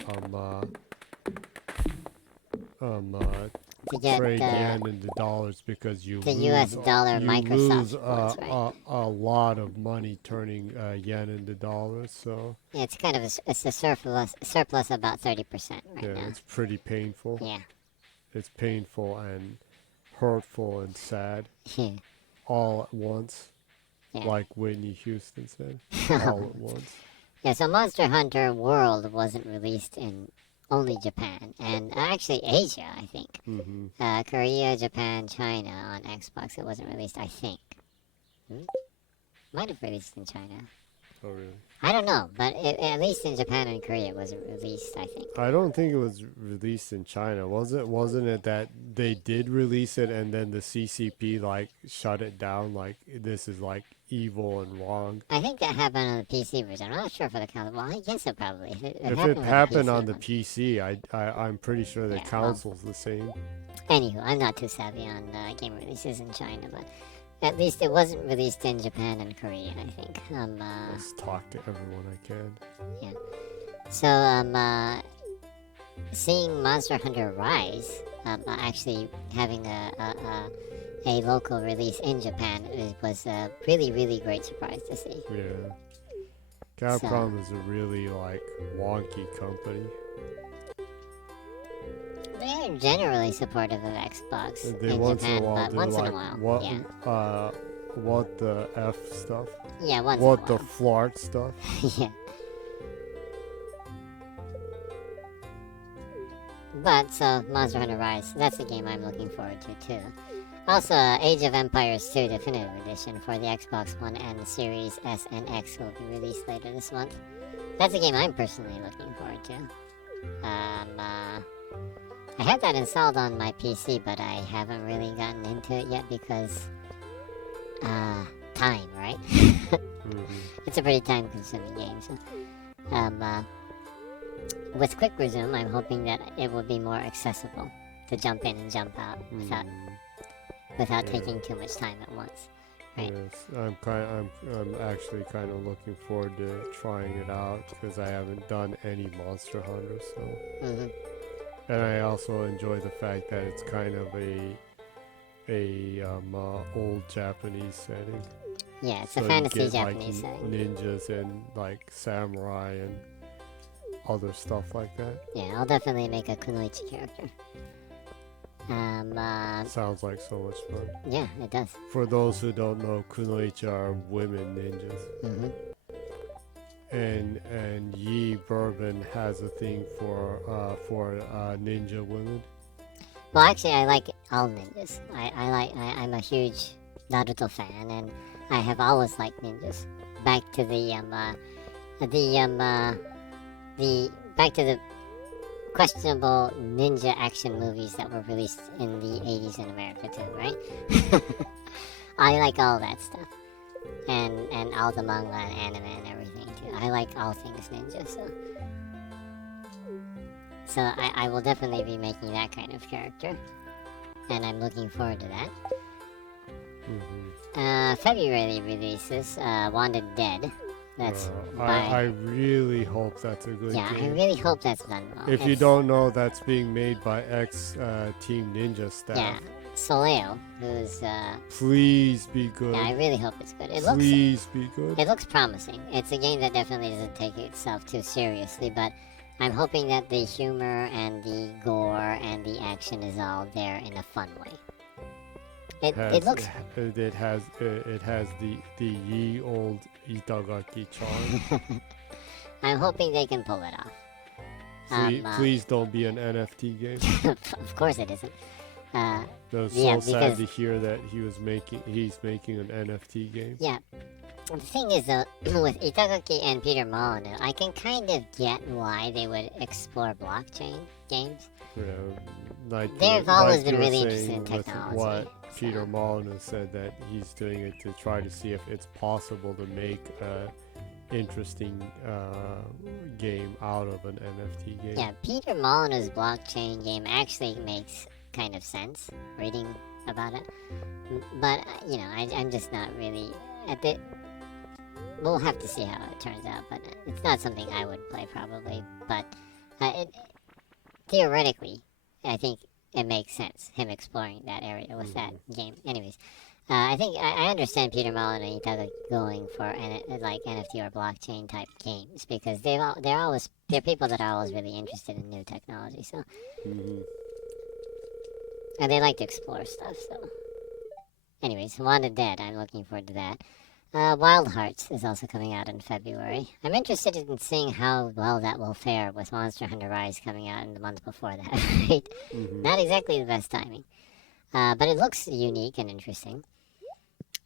um, uh, To get trade the yen into dollars because US dollar you Microsoft lose points, right? a lot of money turning yen into dollars. So Yeah, it's kind of it's a surplus about 30% right yeah, now. it's pretty painful. Yeah. It's painful and hurtful and sad Yeah. all at once, Yeah. like Whitney Houston said, all at once. Yeah, so Monster Hunter World wasn't released in only Japan and actually Asia, I think. Hmm. Korea, Japan, China on Xbox. It wasn't released, I think. Might have released in China. Oh really? I don't know, but at least in Japan and Korea it wasn't released, I think. I don't think it was released in China. Wasn't it that they did release it and then the CCP like shut it down like this is like evil and wrong? I think that happened on the PC version. I'm not sure for the console. Well, I guess it probably. If happened it with happened the PC on the one. PC, I'm pretty sure the Yeah, well. console's the same. Anywho, I'm not too savvy on game releases in China, but at least it wasn't released in Japan and Korea, I think. Let's talk to everyone I can. So, seeing Monster Hunter Rise, actually having a local release in Japan was a really, really great surprise to see. Yeah. Capcom is a really like wonky company. They're generally supportive of Xbox They in once Japan, in a while but do once like in a while, what the F stuff, yeah, once what in the a while. flart stuff. Yeah. But, so, Monster Hunter Rise, that's the game I'm looking forward to, too. Also, Age of Empires 2 Definitive Edition for the Xbox One and the Series S and X will be released later this month. That's a game I'm personally looking forward to. I had that installed on my PC, but I haven't really gotten into it yet because, time, right? Hmm. It's a pretty time-consuming game, so, with Quick Resume, I'm hoping that it will be more accessible to jump in and jump out without Yeah. taking too much time at once. Right. Yes, I'm actually kind of looking forward to trying it out because I haven't done any Monster Hunter, so. Hmm. And I also enjoy the fact that it's kind of old Japanese setting. Yeah, it's So a you fantasy get, Japanese like, setting. ninjas and like samurai and other stuff like that. Yeah, I'll definitely make a Kunoichi character. Sounds like so much fun. Yeah, it does. For those who don't know, kunoichi are women ninjas, Hmm. and Yi Bourbon has a thing for ninja women. Well, actually, I like all ninjas. I'm a huge Naruto fan, and I have always liked ninjas. Back to back to the questionable ninja action movies that were released in the 80s in America too, right? I like all that stuff. And all the manga and anime and everything too. I like all things ninja, so I will definitely be making that kind of character. And I'm looking forward to that. Hmm. February releases Wanted Dead. That's I really hope that's a good yeah, I game. really hope that's done well. If you It's- don't know, that's being made by Team Ninja staff. Yeah, Soleo, who's Please be good. yeah, I really hope it's good. Please be good. It looks promising. It's a game that definitely doesn't take itself too seriously, but I'm hoping that the humor and the gore and the action is all there in a fun way. It looks It has the ye old Itagaki charm. I'm hoping they can pull it off. Please don't be an NFT game. Of course it isn't. That was Yeah, so sad because- to hear that he's making an NFT game. Yeah. The thing is, though, with Itagaki and Peter Molyneux, I can kind of get why they would explore blockchain games. You know, like They've always like been you were really interested saying in with technology. what Peter Molyneux said that he's doing it to try to see if it's possible to make a interesting game out of an NFT game. Yeah, Peter Molyneux's blockchain game actually makes kind of sense, reading about it. But, you know, I'm just not really... We'll have to see how it turns out, but it's not something I would play, probably. But theoretically, I think it makes sense, him exploring that area with that game. Anyways, I think I understand Peter Molyneux going for like NFT or blockchain type games because they're people that are always really interested in new technology. So and they like to explore stuff. So, anyways, Wanted Dead. I'm looking forward to that. Wild Hearts is also coming out in February. I'm interested in seeing how well that will fare with Monster Hunter Rise coming out in the month before that. Right? Not exactly the best timing, but it looks unique and interesting.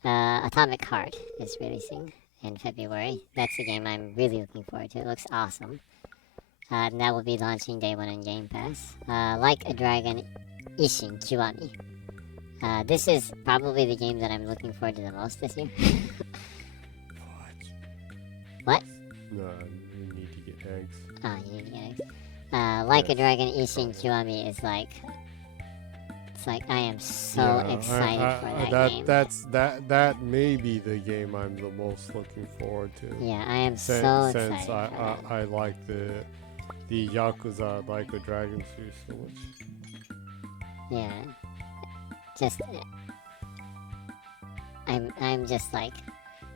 Atomic Heart is releasing in February. That's the game I'm really looking forward to. It looks awesome. And that will be launching day one on Game Pass. Like a Dragon Ishin Kiwami. This is probably the game that I'm looking forward to the most this year. What? No, you need to get eggs. Oh, you need to get eggs. Like a Dragon Ishin Kiwami is like... It's like, I am so excited for that game. That may be the game I'm the most looking forward to. Yeah, I am so excited Since for that. I like the Yakuza Like a Dragon series so much. Yeah. Just... I'm just like...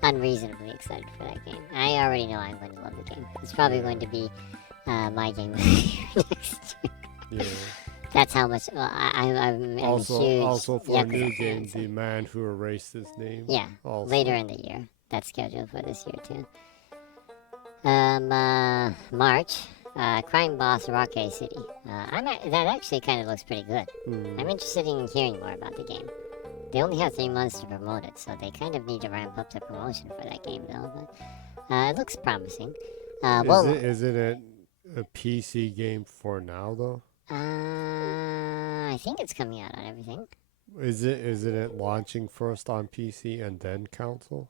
unreasonably excited for that game. I already know I'm going to love the game. It's probably going to be my game of the year next year. Yeah. That's how much. Well, I'm Also, a huge also for a new Yakuza game, fan, so- The Man Who Erased His Name. Yeah, Also. later in the year. That's scheduled for this year too. March. Crime Boss Rockay City. That actually kind of looks pretty good. I'm interested in hearing more about the game. They only have 3 months to promote it, so they kind of need to ramp up the promotion for that game, though. But it looks promising. Isn't it a PC game for now, though? I think it's coming out on everything. Isn't it launching first on PC and then console?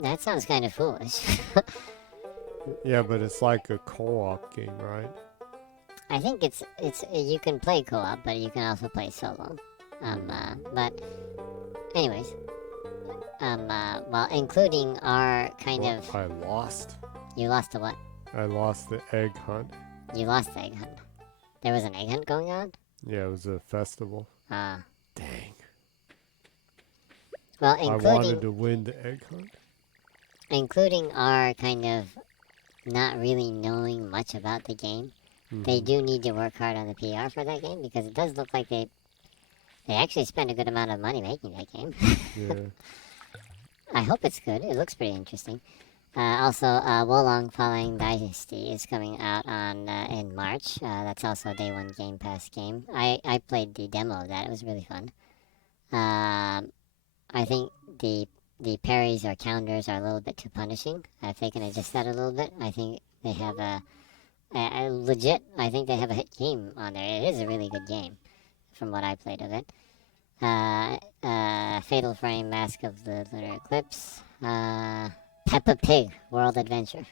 That sounds kind of foolish. Yeah, but it's like a co-op game, right? I think it's you can play co-op, but you can also play solo. But anyways, well, including our kind of... I lost. You lost to what? I lost the egg hunt. You lost the egg hunt. There was an egg hunt going on? Yeah, it was a festival. Ah. Dang. Well, I wanted to win the egg hunt. Including our kind of not really knowing much about the game. They do need to work hard on the PR for that game because it does look like they actually spend a good amount of money making that game. Yeah. I hope it's good. It looks pretty interesting. Also, Wolong Falling Dynasty is coming out on in March. That's also a day one Game Pass game. I played the demo of that. It was really fun. I think the parries or counters are a little bit too punishing. If they can adjust that a little bit, I think they have legit, I think they have a hit game on there. It is a really good game, from what I played of it. Fatal Frame, Mask of the Lunar Eclipse, Peppa Pig World Adventure.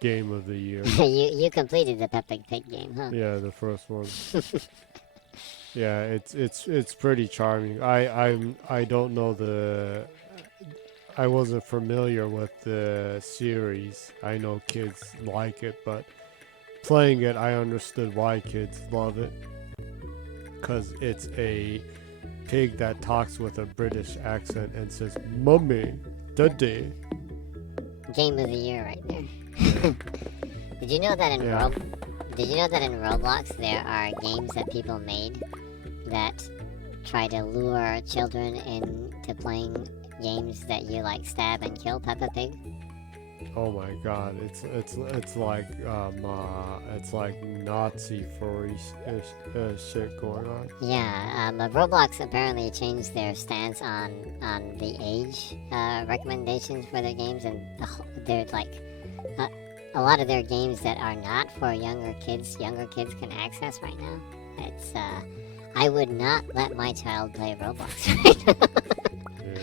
Game of the year. you completed the Peppa Pig game, huh? Yeah, the first one. Yeah, it's pretty charming. I don't know I wasn't familiar with the series. I know kids like it, but playing it, I understood why kids love it. Because it's a pig that talks with a British accent and says, "Mummy, Daddy." Game of the year right there. Did you know that in Roblox there are games that people made that try to lure children into playing games that you like stab and kill Peppa Pig? Oh my God! It's like Nazi furry shit going on. Yeah, Roblox apparently changed their stance on the age recommendations for their games, and they're like, a lot of their games that are not for younger kids can access right now. It's I would not let my child play Roblox right now. Yeah.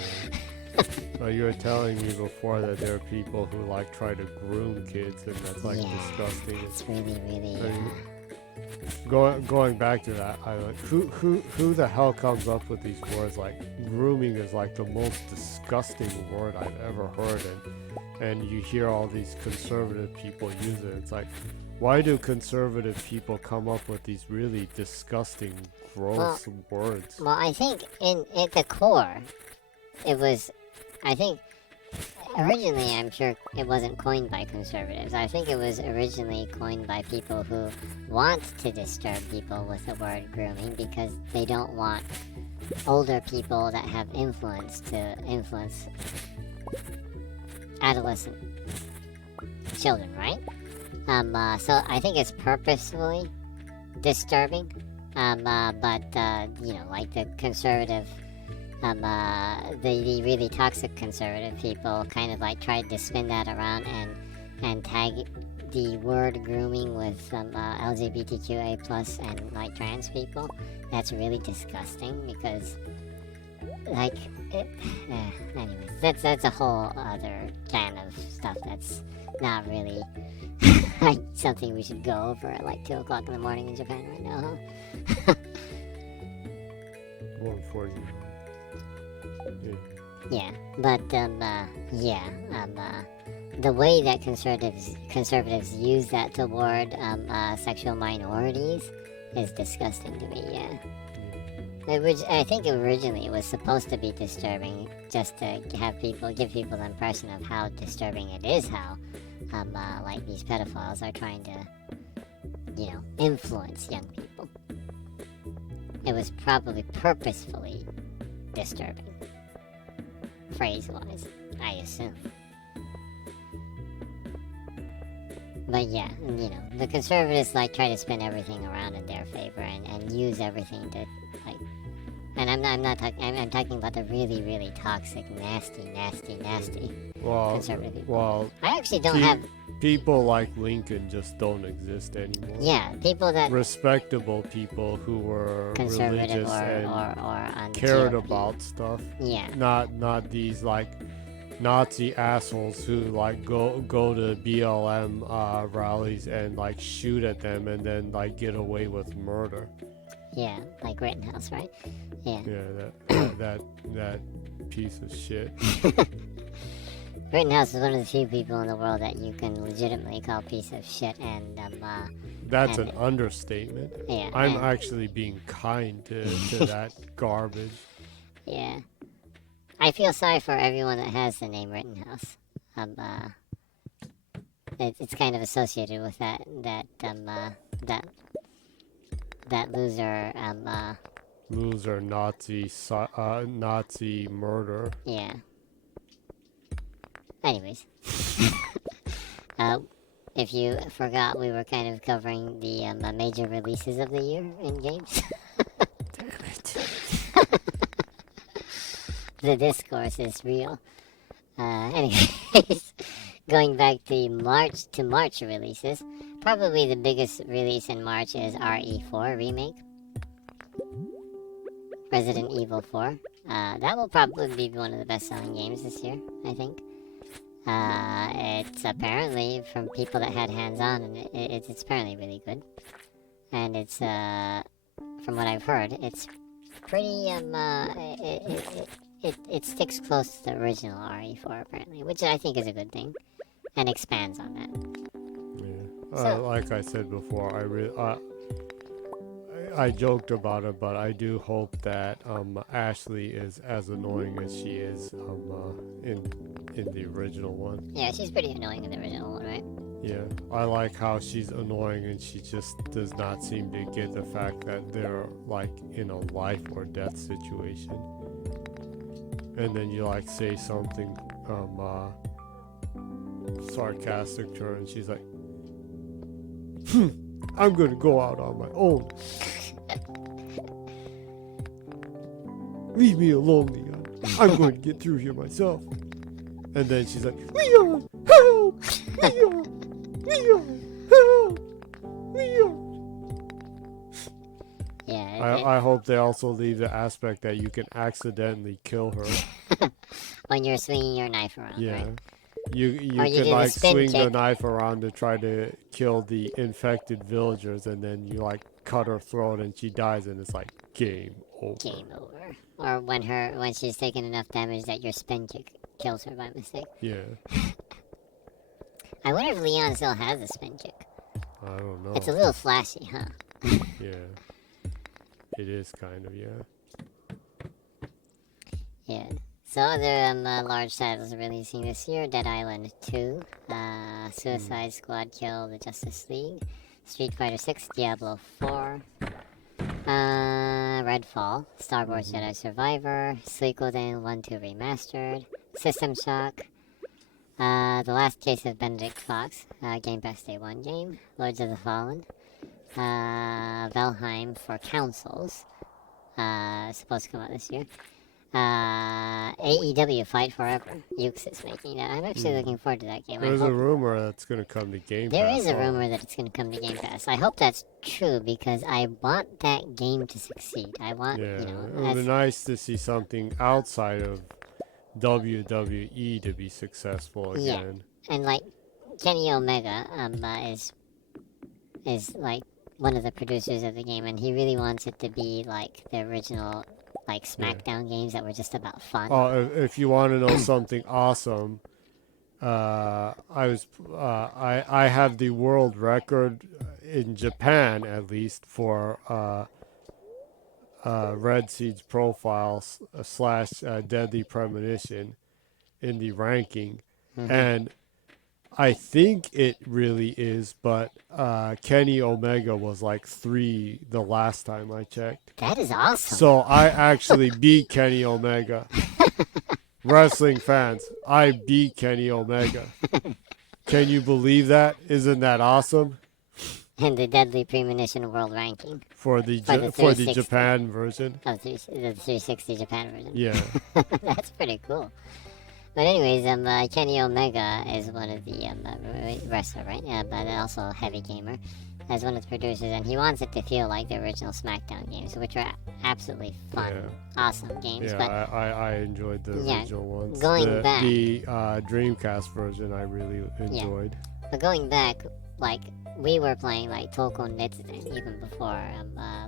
Well, you were telling me before that there are people who like try to groom kids, and that's like Yeah, disgusting. it's really I mean, going back to that, I like who the hell comes up with these words? Like grooming is like the most disgusting word I've ever heard, and you hear all these conservative people use it. It's like, why do conservative people come up with these really disgusting, gross words? well, I think at the core, it was, I think originally, I'm sure it wasn't coined by conservatives. I think it was originally coined by people who want to disturb people with the word grooming because they don't want older people that have influence to influence adolescent children, right? So I think it's purposefully disturbing. But you know, like the conservative, the really toxic conservative people kind of like tried to spin that around and tag the word grooming with LGBTQA plus and like trans people. That's really disgusting because like anyways, that's a whole other can of stuff that's not really like something we should go over at like 2 o'clock in the morning in Japan right now, huh? 140. Yeah, but the way that conservatives use that toward sexual minorities is disgusting to me. Yeah, which I think originally it was supposed to be disturbing, just to give people the impression of how disturbing it is. How like these pedophiles are trying to, you know, influence young people. It was probably purposefully disturbing. Phrase-wise, I assume. But yeah, you know, the conservatives like try to spin everything around in their favor and use everything to like. And I'm talking about the really, really toxic, nasty conservative people. Well, I actually don't have. People like Lincoln just don't exist anymore. Yeah, people that respectable people who were conservative religious and on cared GOP. about stuff. Yeah. Not these like Nazi assholes who like go to BLM rallies and like shoot at them and then like get away with murder. Yeah, like Rittenhouse, right? Yeah. Yeah, that piece of shit. Rittenhouse is one of the few people in the world that you can legitimately call piece of shit, and that's an understatement. Yeah, I'm actually being kind to that garbage. Yeah, I feel sorry for everyone that has the name Rittenhouse. It's kind of associated with that loser loser Nazi murder. Yeah. Anyways, if you forgot, we were kind of covering the major releases of the year in games. Damn it. The discourse is real. Anyways, going back to March releases, probably the biggest release in March is RE4 Remake. Resident Evil 4. That will probably be one of the best-selling games this year, I think. It's apparently, from people that had hands-on, and it's apparently really good. And it's, from what I've heard, it's pretty, it sticks close to the original RE4, apparently, which I think is a good thing, and expands on that. Yeah. So, like I said before, I joked about it, but I do hope that Ashley is as annoying as she is in the original one. yeah, she's pretty annoying in the original one, right? Yeah, I like how she's annoying and she just does not seem to get the fact that they're like in a life or death situation. And then you like say something sarcastic to her and she's like, I'm gonna go out on my own. Leave me alone, Leon. I'm going to get through here myself. And then she's like, Leon, help! Leon! Yeah, I hope they also leave the aspect that you can accidentally kill her. when you're swinging your knife around, Yeah. right? You Or you could do the like spin swing the kick. knife around to try to kill the infected villagers, and then you like cut her throat and she dies, and it's like game over. Game over. Or when she's taken enough damage that your spin kick kills her by mistake. Yeah. I wonder if Leon still has a spin kick. I don't know. It's a little flashy, huh? Yeah. It is kind of, yeah. Yeah. So other large titles releasing this year: Dead Island 2, Suicide Squad Kill the Justice League, Street Fighter 6, Diablo 4, Redfall, Star Wars Jedi Survivor, Suikoden 1-2 Remastered, System Shock, The Last Case of Benedict Fox, Game Pass Day 1 game, Lords of the Fallen, Valheim for consoles, supposed to come out this year. AEW Fight Forever. Ukes is making that. I'm actually looking forward to that game. There's a rumor that's going to come to Game Pass. There is a rumor that it's going to come to Game Pass. I hope that's true because I want that game to succeed. I want, Yeah, you know, it would be nice to see something outside of WWE to be successful Yeah. again. And like Kenny Omega is like one of the producers of the game, and he really wants it to be like the original like SmackDown games that were just about fun. Oh, if you want to know something awesome, I have the world record in Japan, at least, for Red Seed's profiles / Deadly Premonition in the ranking, and I think it really is, but Kenny Omega was like 3 the last time I checked. That is awesome. So I actually beat Kenny Omega. Wrestling fans, I beat Kenny Omega. Can you believe that? Isn't that awesome? In the Deadly Premonition World Ranking For the For the for the 360. Japan version. of the 360 Japan version. Yeah. That's pretty cool. But anyways, Kenny Omega is one of the wrestler, right? Yeah, but also a heavy gamer, as one of the producers, and he wants it to feel like the original SmackDown games, which are absolutely fun, awesome games. Yeah, But I enjoyed the original ones. Going back, the Dreamcast version I really enjoyed. but going back, like we were playing like Tokon Netsuden even before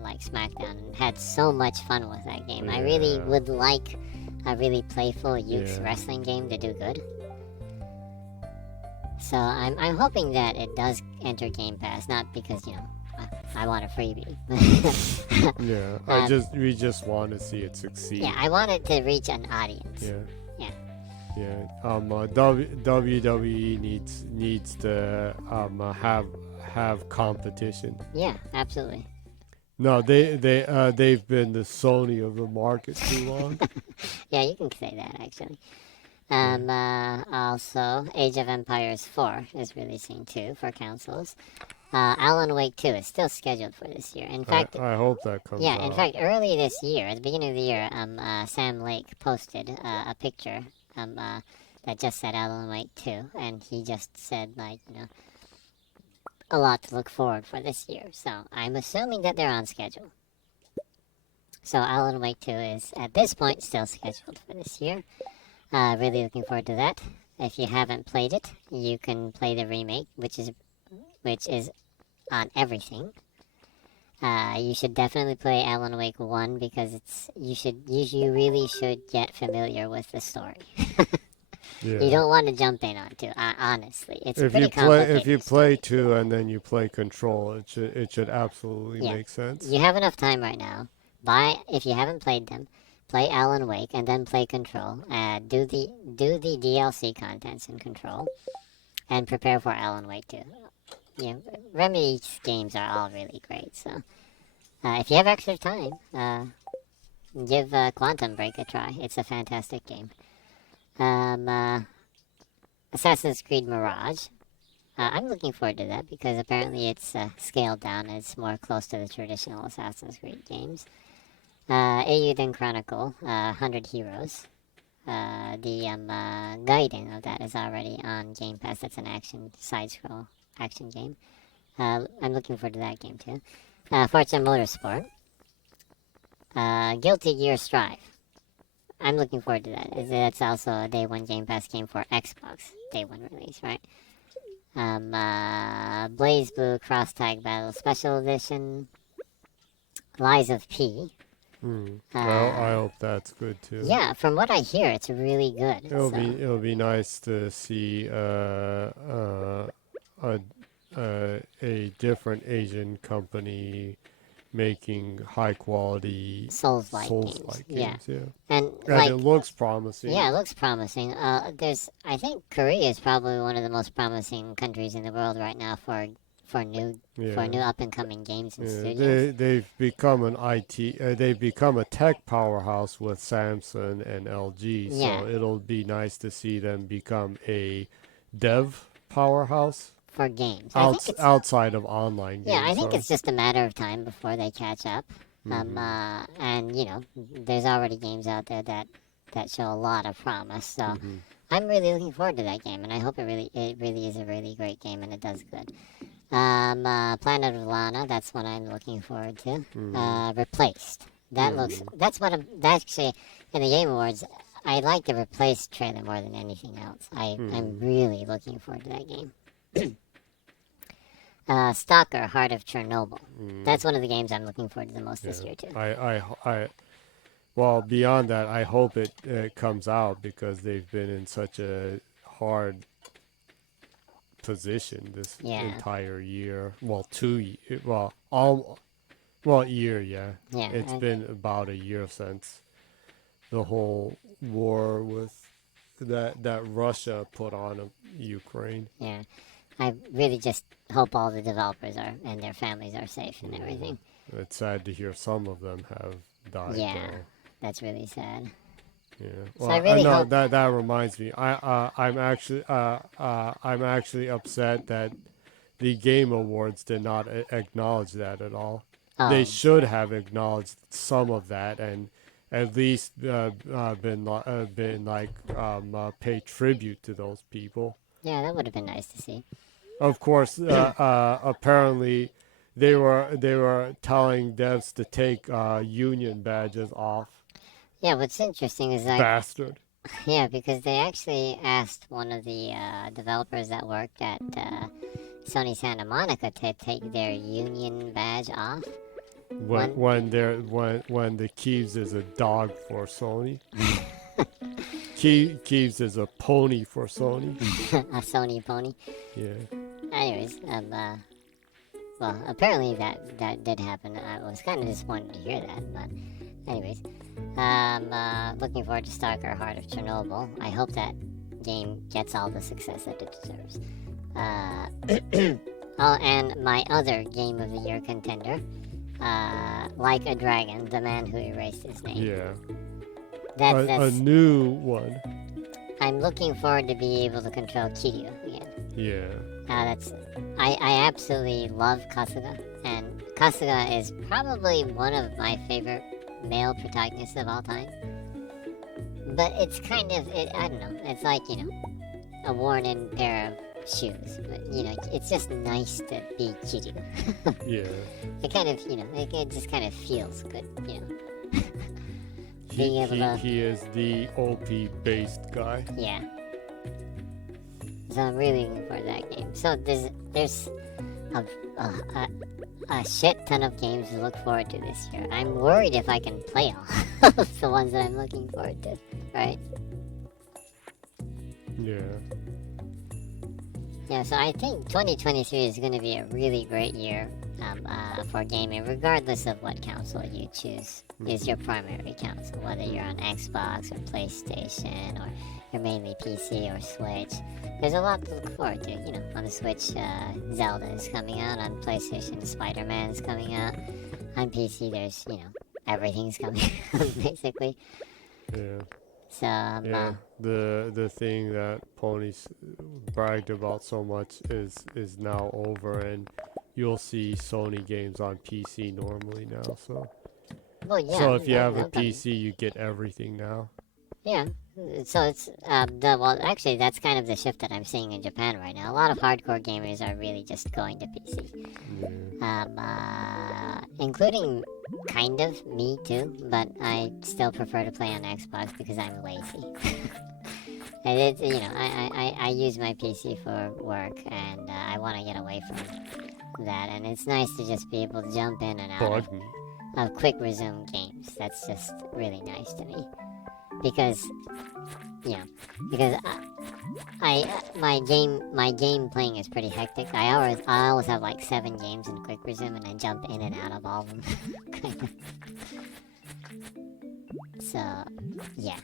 like SmackDown, and had so much fun with that game. I really would like a really playful youth wrestling game to do good. So I'm hoping that it does enter Game Pass, not because, you know, I want a freebie. Yeah, we just want to see it succeed. Yeah, I want it to reach an audience. Yeah. WWE needs to have competition. Yeah, absolutely. No, they've been the Sony of the market too long. Yeah, you can say that actually. Also, Age of Empires 4 is releasing too for consoles. Alan Wake 2 is still scheduled for this year. In fact, I hope that comes out. in fact, early this year, at the beginning of the year, Sam Lake posted a picture that just said Alan Wake 2, and he just said, like, you know, a lot to look forward for this year. So I'm assuming that they're on schedule. So Alan Wake 2 is, at this point, still scheduled for this year. Really looking forward to that. If you haven't played it, you can play the remake, which is on everything. You should definitely play Alan Wake 1 because you really should get familiar with the story. Yeah. You don't want to jump in onto it, honestly. It's if pretty complicated. If you play 2 and then you play Control, it should absolutely make sense. You have enough time right now. If you haven't played them, play Alan Wake and then play Control. Do the DLC contents in Control, and prepare for Alan Wake 2. Yeah, Remedy's games are all really great. So if you have extra time, give Quantum Break a try. It's a fantastic game. Assassin's Creed Mirage. I'm looking forward to that because apparently it's scaled down. It's more close to the traditional Assassin's Creed games. Eiyuden Chronicle, 100 Heroes. The Gaiden of that is already on Game Pass. That's an action side-scroll action game. I'm looking forward to that game too. Forza Motorsport. Guilty Gear Strive. I'm looking forward to that. It's also a day one Game Pass game for Xbox. Day one release, right? Blaze Blue Cross Tag Battle Special Edition. Lies of P. I hope that's good too. Yeah, from what I hear, it's really good. It'll be nice to see a different Asian company making high quality Souls-like Souls-like games. games. And And it looks promising. yeah, it looks promising. I think Korea is probably one of the most promising countries in the world right now for new up and coming games and studios. They've become they've become a tech powerhouse with Samsung and LG. Yeah. So it'll be nice to see them become a dev powerhouse For games, outside of online games. yeah, I think it's just a matter of time before they catch up. And you know, there's already games out there that show a lot of promise. So I'm really looking forward to that game, and I hope it really is a really great game and it does good. Planet of Lana, that's what I'm looking forward to. Replaced. That's actually in the Game Awards. I like the Replaced trailer more than anything else. I'm really looking forward to that game. Stalker, Heart of Chernobyl. That's one of the games I'm looking forward to the most this year too. Well, beyond that, I hope it comes out because they've been in such a hard position this entire year. Well, year, yeah. Yeah, It's been about a year since the whole war with that Russia put on Ukraine. Yeah, I really just hope all the developers and their families are safe and everything. It's sad to hear some of them have died. Yeah, though. that's really sad. Yeah. So Well, I really hope that reminds me. I'm actually upset that the Game Awards did not acknowledge that at all. They should have acknowledged some of that and at least been pay tribute to those people. Yeah, that would have been nice to see. Of course, apparently they were telling devs to take union badges off. Yeah, what's interesting is Bastard. Yeah, because they actually asked one of the developers that worked at Sony Santa Monica to take their union badge off. When the Keeves is a dog for Sony. Keeves is a pony for Sony. A Sony pony. Yeah. Anyways, well, apparently that did happen. I was kind of disappointed to hear that, but anyways, looking forward to Stalker, Heart of Chernobyl. I hope that game gets all the success that it deserves. And my other Game of the Year contender, Like a Dragon, The Man Who Erased His Name. Yeah. That's a new one. I'm looking forward to be able to control Kiryu again. Yeah. I absolutely love Kasuga, and Kasuga is probably one of my favorite male protagonists of all time. But it's kind of, I don't know, it's like, you know, a worn-in pair of shoes. But, you know, it's just nice to be Kiryu. Yeah. It kind of, you know, it just kind of feels good, you know. He is the OP-based guy. Yeah. So I'm really looking forward to that game. So there's a shit ton of games to look forward to this year. I'm worried if I can play all of the ones that I'm looking forward to, right? Yeah. Yeah, so I think 2023 is going to be a really great year for gaming, regardless of what console you choose is your primary console, whether you're on Xbox or PlayStation or you're mainly PC or Switch. There's a lot to look forward to. You know, on the Switch, Zelda is coming out. On PlayStation, Spider-Man is coming out. On PC, there's, you know, everything's coming out, basically. Yeah. So, Yeah. The thing that Pony's bragged about so much is now over, and you'll see Sony games on PC normally now. So, well, yeah. so if you have a no problem. PC, you get everything now. Yeah, So it's well, actually, that's kind of the shift that I'm seeing in Japan right now. A lot of hardcore gamers are really just going to PC. Yeah. Including kind of me too, but I still prefer to play on Xbox because I'm lazy. And it's, I use my PC for work, and I want to get away from that. And it's nice to just be able to jump in and out Bug me. of quick resume games. That's just really nice to me because because my game playing is pretty hectic. I always have like 7 games in quick resume, and I jump in and out of all of them. Kind of. So yeah.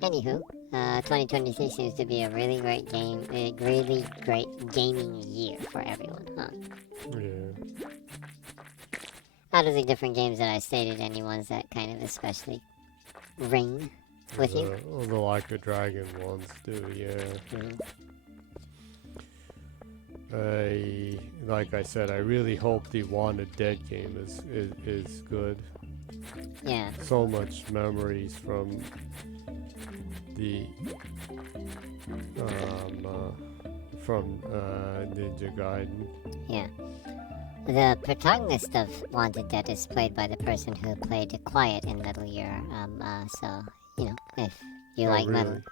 Anywho, 2023 seems to be a really great really great gaming year for everyone, huh? Yeah. Out of the different games that I stated, any ones that kind of especially ring with you? The Like a Dragon ones do, yeah. Mhm. Like I said, I really hope the Wanted Dead game is good. Yeah, So much memories from the Ninja Gaiden. yeah. The protagonist of Wanted Dead is played by the person who played Quiet in Metal Gear. So if you Oh, like really?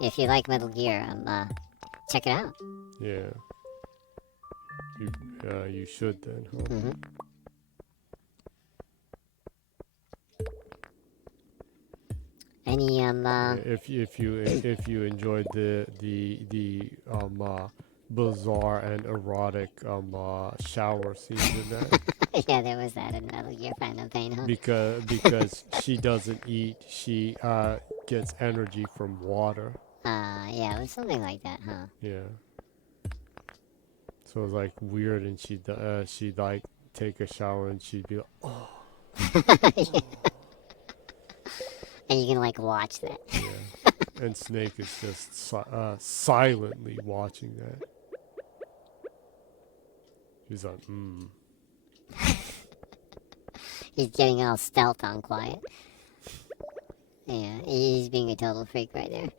if you like Metal Gear, check it out. Yeah. You should then, huh? Hmm. Any If you enjoyed the bizarre and erotic shower scenes in that, yeah, there was that in Metal Gear Phantom Pain, huh? because she doesn't eat, she gets energy from water. Yeah, it was something like that, huh? Yeah. So it was like weird, and she'd like take a shower, and she'd be like, oh, And you can like watch that. yeah. And Snake is just silently watching that. He's like, He's getting all stealth on Quiet. Yeah, he's being a total freak right there.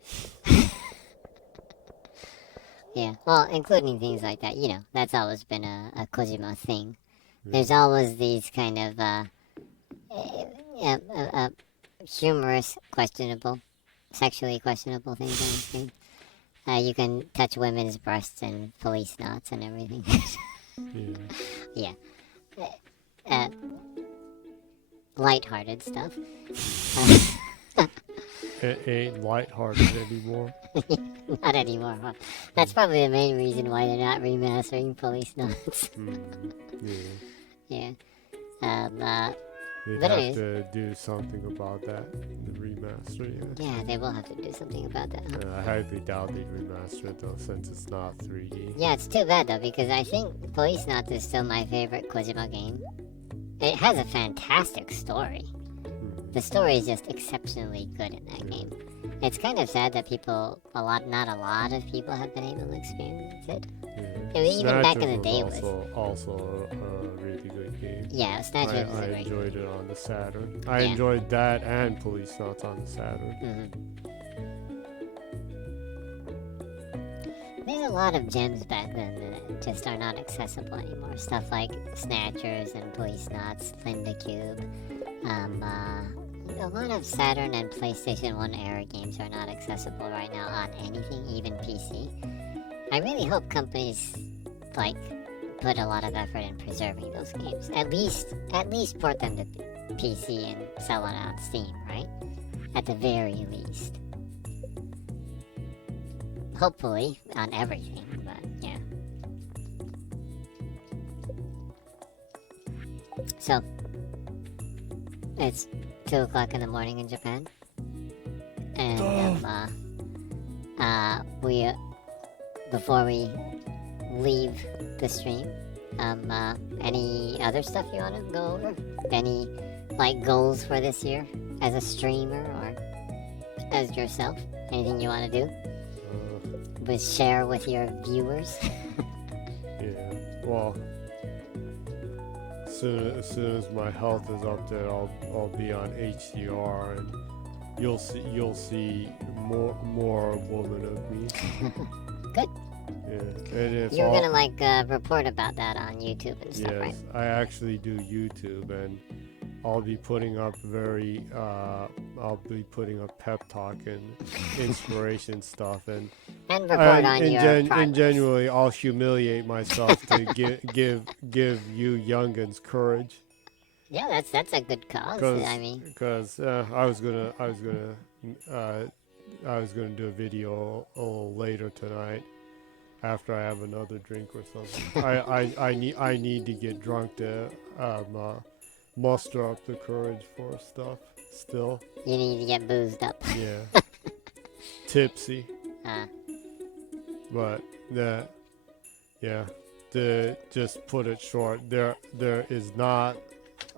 Yeah, well, including things like that. That's always been a Kojima thing. There's always these kind of humorous, questionable, sexually questionable things on the screen. You can touch women's breasts and police knots and everything. yeah. Yeah. Uh, lighthearted stuff. It ain't lighthearted anymore. Not anymore, huh? That's probably the main reason why they're not remastering police knots. Yeah. Yeah. They'd But have anyways. to do something about that in the remaster, yeah. Yeah, they will have to do something about that, huh? I highly doubt they'd remaster it though, since it's not 3D. Yeah, it's too bad though, because I think Police Knots is still my favorite Kojima game. It has a fantastic story. The story is just exceptionally good in that game. It's kind of sad that not a lot of people have been able to experience it. Yeah. Even back in the day was also a really good game. Yeah, Snatchers was a I great game. enjoyed it on the Saturn. I Yeah. enjoyed that and Police Knots on the Saturn. There's a lot of gems back then that just are not accessible anymore. Stuff like Snatchers and Police Knots, Linda Cube. A lot of Saturn and PlayStation 1 era games are not accessible right now on anything, even PC. I really hope companies put a lot of effort in preserving those games. At least port them to PC and sell it on Steam, right? At the very least. Hopefully on everything, but yeah. So it's 2 o'clock in the morning in Japan, and we before we leave the stream, any other stuff you want to go over? Any goals for this year as a streamer or as yourself? Anything you want to do? Share with your viewers? Yeah. Well, as soon as my health is up there, I'll be on HDR, and you'll see more woman of me. Good. Yeah, and if You're gonna like report about that on YouTube and stuff, yes, right? I actually do YouTube, and I'll be putting up pep talk and inspiration stuff, and report on your progress. and genuinely I'll humiliate myself to give you youngins courage. Yeah, that's a good cause. I mean, because I was gonna do a video a little later tonight after I have another drink or something. I need to get drunk to muster up the courage for stuff. Still, you need to get boozed up. yeah, tipsy. But to just put it short, there is not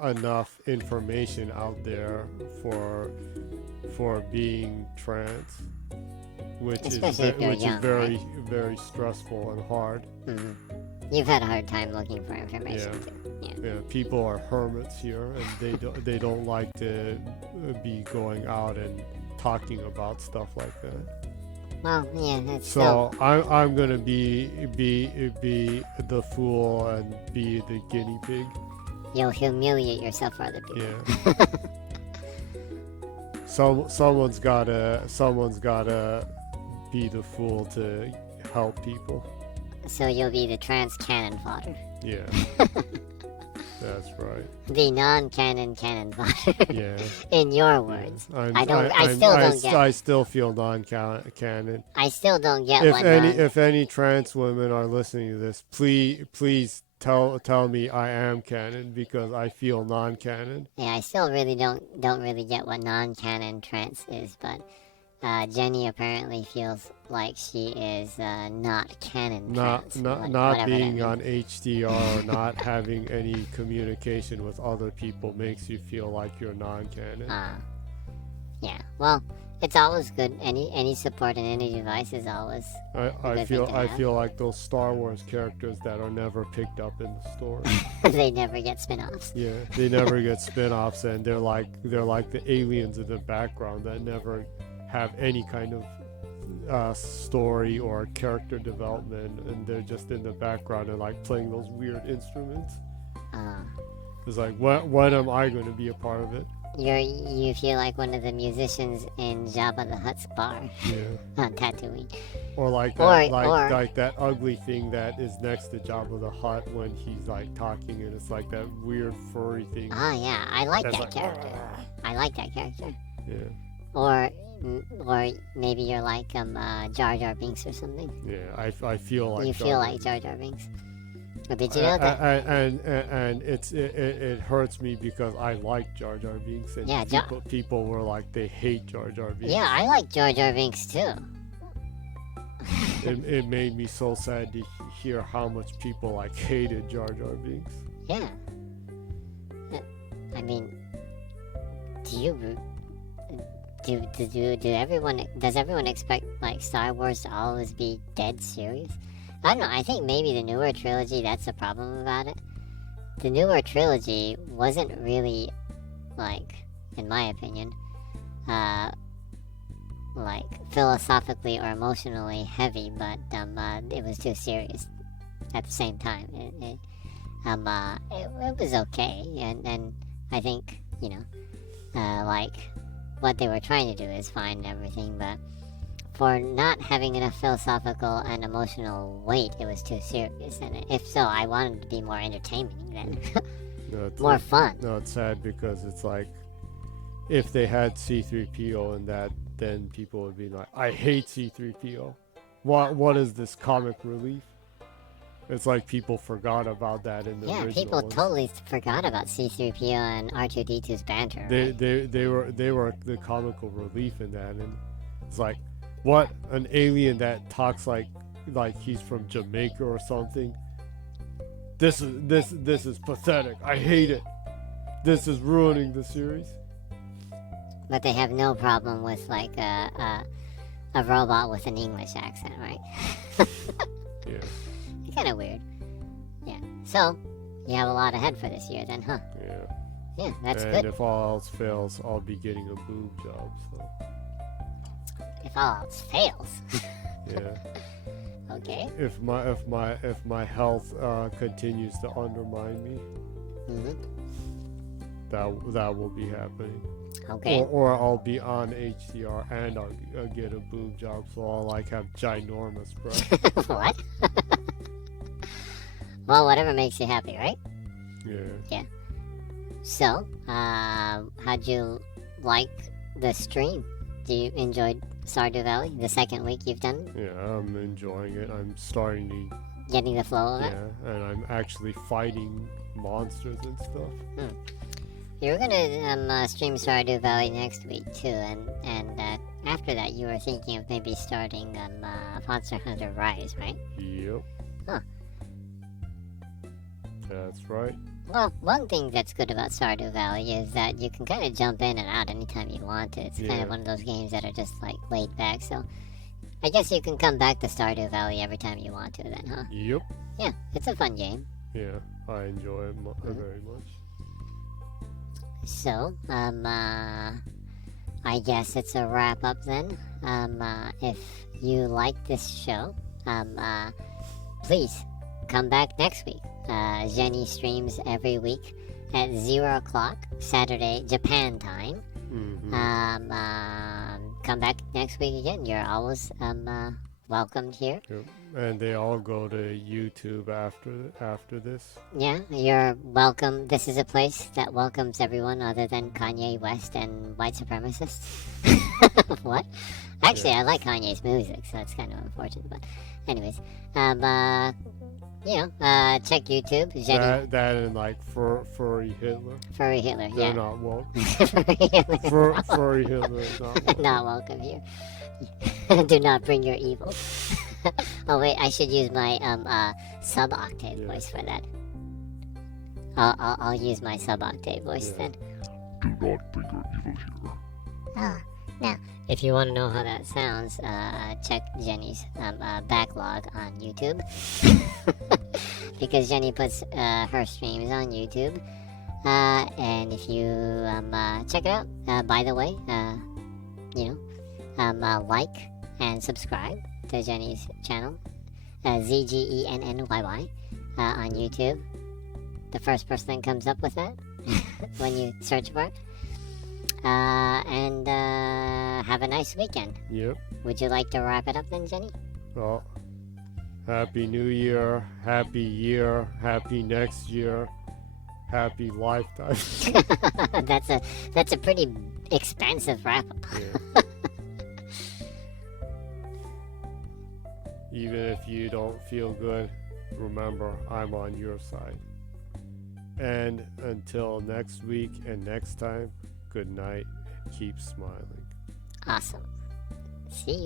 enough information out there for being trans, which Especially if you're is young, very right? very stressful and hard. Mm-hmm. You've had a hard time looking for information Yeah. too. Yeah. Yeah, people are hermits here, and they don't like to be going out and talking about stuff like that. Well, yeah, that's So I'm gonna be the fool and be the guinea pig. you'll humiliate yourself for other people. Yeah. Someone's gotta be the fool to help people. So you'll be the trans cannon fodder. Yeah. That's right. The non-canon cannon fodder. Yeah. In your words. I still feel non-canon. I still don't get what If any trans women are listening to this, please tell me I am canon, because I feel non-canon. Yeah, I still really don't really get what non-canon trans is, but Jenny apparently feels like she is not canon trans. Not being on HDR or not having any communication with other people makes you feel like you're non-canon. Yeah. Well, it's always good. Any support in any device is always. I feel like those Star Wars characters that are never picked up in the story. They never get spin-offs. Yeah, they never get spin-offs, and they're like the aliens in the background that never have any kind of story or character development, and they're just in the background and like playing those weird instruments. It's like, when am I going to be a part of it? You feel like one of the musicians in Jabba the Hutt's bar. Yeah. On Tatooine. Or like that ugly thing that is next to Jabba the Hutt when he's like talking, and it's like that weird furry thing. Oh yeah, I like that like, character. I like that character. Yeah. Or maybe you're like Jar Jar Binks or something. Yeah, I feel like you feel like Jar Jar Binks. Well, did you know that? And it hurts me because I like Jar Jar Binks, and Yeah, people were like they hate Jar Jar Binks. Yeah, I like Jar Jar Binks too. It made me so sad to hear how much people like hated Jar Jar Binks. Yeah. I mean, does everyone expect like Star Wars to always be dead serious? I don't know. I think maybe the newer trilogy, that's the problem about it. The newer trilogy wasn't really, like, in my opinion, like philosophically or emotionally heavy, but it was too serious at the same time. It was okay, and I think, like what they were trying to do is fine and everything, but for not having enough philosophical and emotional weight, it was too serious. And if so, I wanted it to be more entertaining than more fun. No, it's sad because it's like, if they had C-3PO in that, then people would be like, I hate C-3PO. What is this comic relief? It's like people forgot about that in the original people ones. totally forgot about C-3PO and R2-D2's banter. They were the comical relief in that, and it's like, what, an alien that talks like he's from Jamaica or something? This is pathetic. I hate it. This is ruining the series. But they have no problem with like a robot with an English accent, right? Yeah. Kind of weird. Yeah. So, You have a lot ahead for this year then, huh? Yeah. Yeah, that's And good. if all else fails, I'll be getting a boob job. So If all else fails. yeah. Okay. If my health continues to undermine me, Mm-hmm. that will be happening. Okay. Or I'll be on HDR and I'll get a boob job, so I'll like have ginormous breasts. What? Well, whatever makes you happy, right? Yeah. So, how'd you like the stream? Do you enjoy Stardew Valley? The second week you've done it? Yeah, I'm enjoying it. I'm starting to Getting the flow of it? yeah, and I'm actually fighting monsters and stuff. You were gonna stream Stardew Valley next week too, and after that you were thinking of maybe starting Monster Hunter Rise, right? Yep. Huh. That's right. Well, one thing that's good about Stardew Valley is that you can kind of jump in and out anytime you want to. It's kind Yeah. of one of those games that are just like laid back, so I guess you can come back to Stardew Valley every time you want to then, huh? Yep. Yeah, it's a fun game. Yeah, I enjoy it very much. So, I guess it's a wrap up then. If you like this show, please come back next week. Jenny streams every week at 0 o'clock Saturday Japan time. Mm-hmm. Come back next week again. You're always welcomed here. Yep. And they all go to YouTube after this. Yeah, you're welcome. This is a place that welcomes everyone other than Kanye West and white supremacists. What? Actually, I like Kanye's music, so it's kind of unfortunate. But, anyways, check YouTube. Jenny That and like furry Hitler. Furry Hitler. They're Yeah, not woke. Furry Hitler. Furry Hitler is not woke. Not welcome here. Do not bring your evil. Oh wait, I should use my sub octave Yeah. voice for that. I'll use my sub octave voice Yeah. then. Do not bring your evil here. Oh, now, if you want to know how that sounds, check Jenny's backlog on YouTube. Because Jenny puts her streams on YouTube. And if you check it out, by the way, like and subscribe to Jenny's channel, ZGENNYY, on YouTube. The first person that comes up with that when you search for it. And have a nice weekend. Yep. Would you like to wrap it up then, Jenny? Well, happy New Year, happy next year, happy lifetime. That's a pretty expensive wrap up. Yeah. Even if you don't feel good, remember, I'm on your side. And until next week and next time, good night. Keep smiling. Awesome. See you.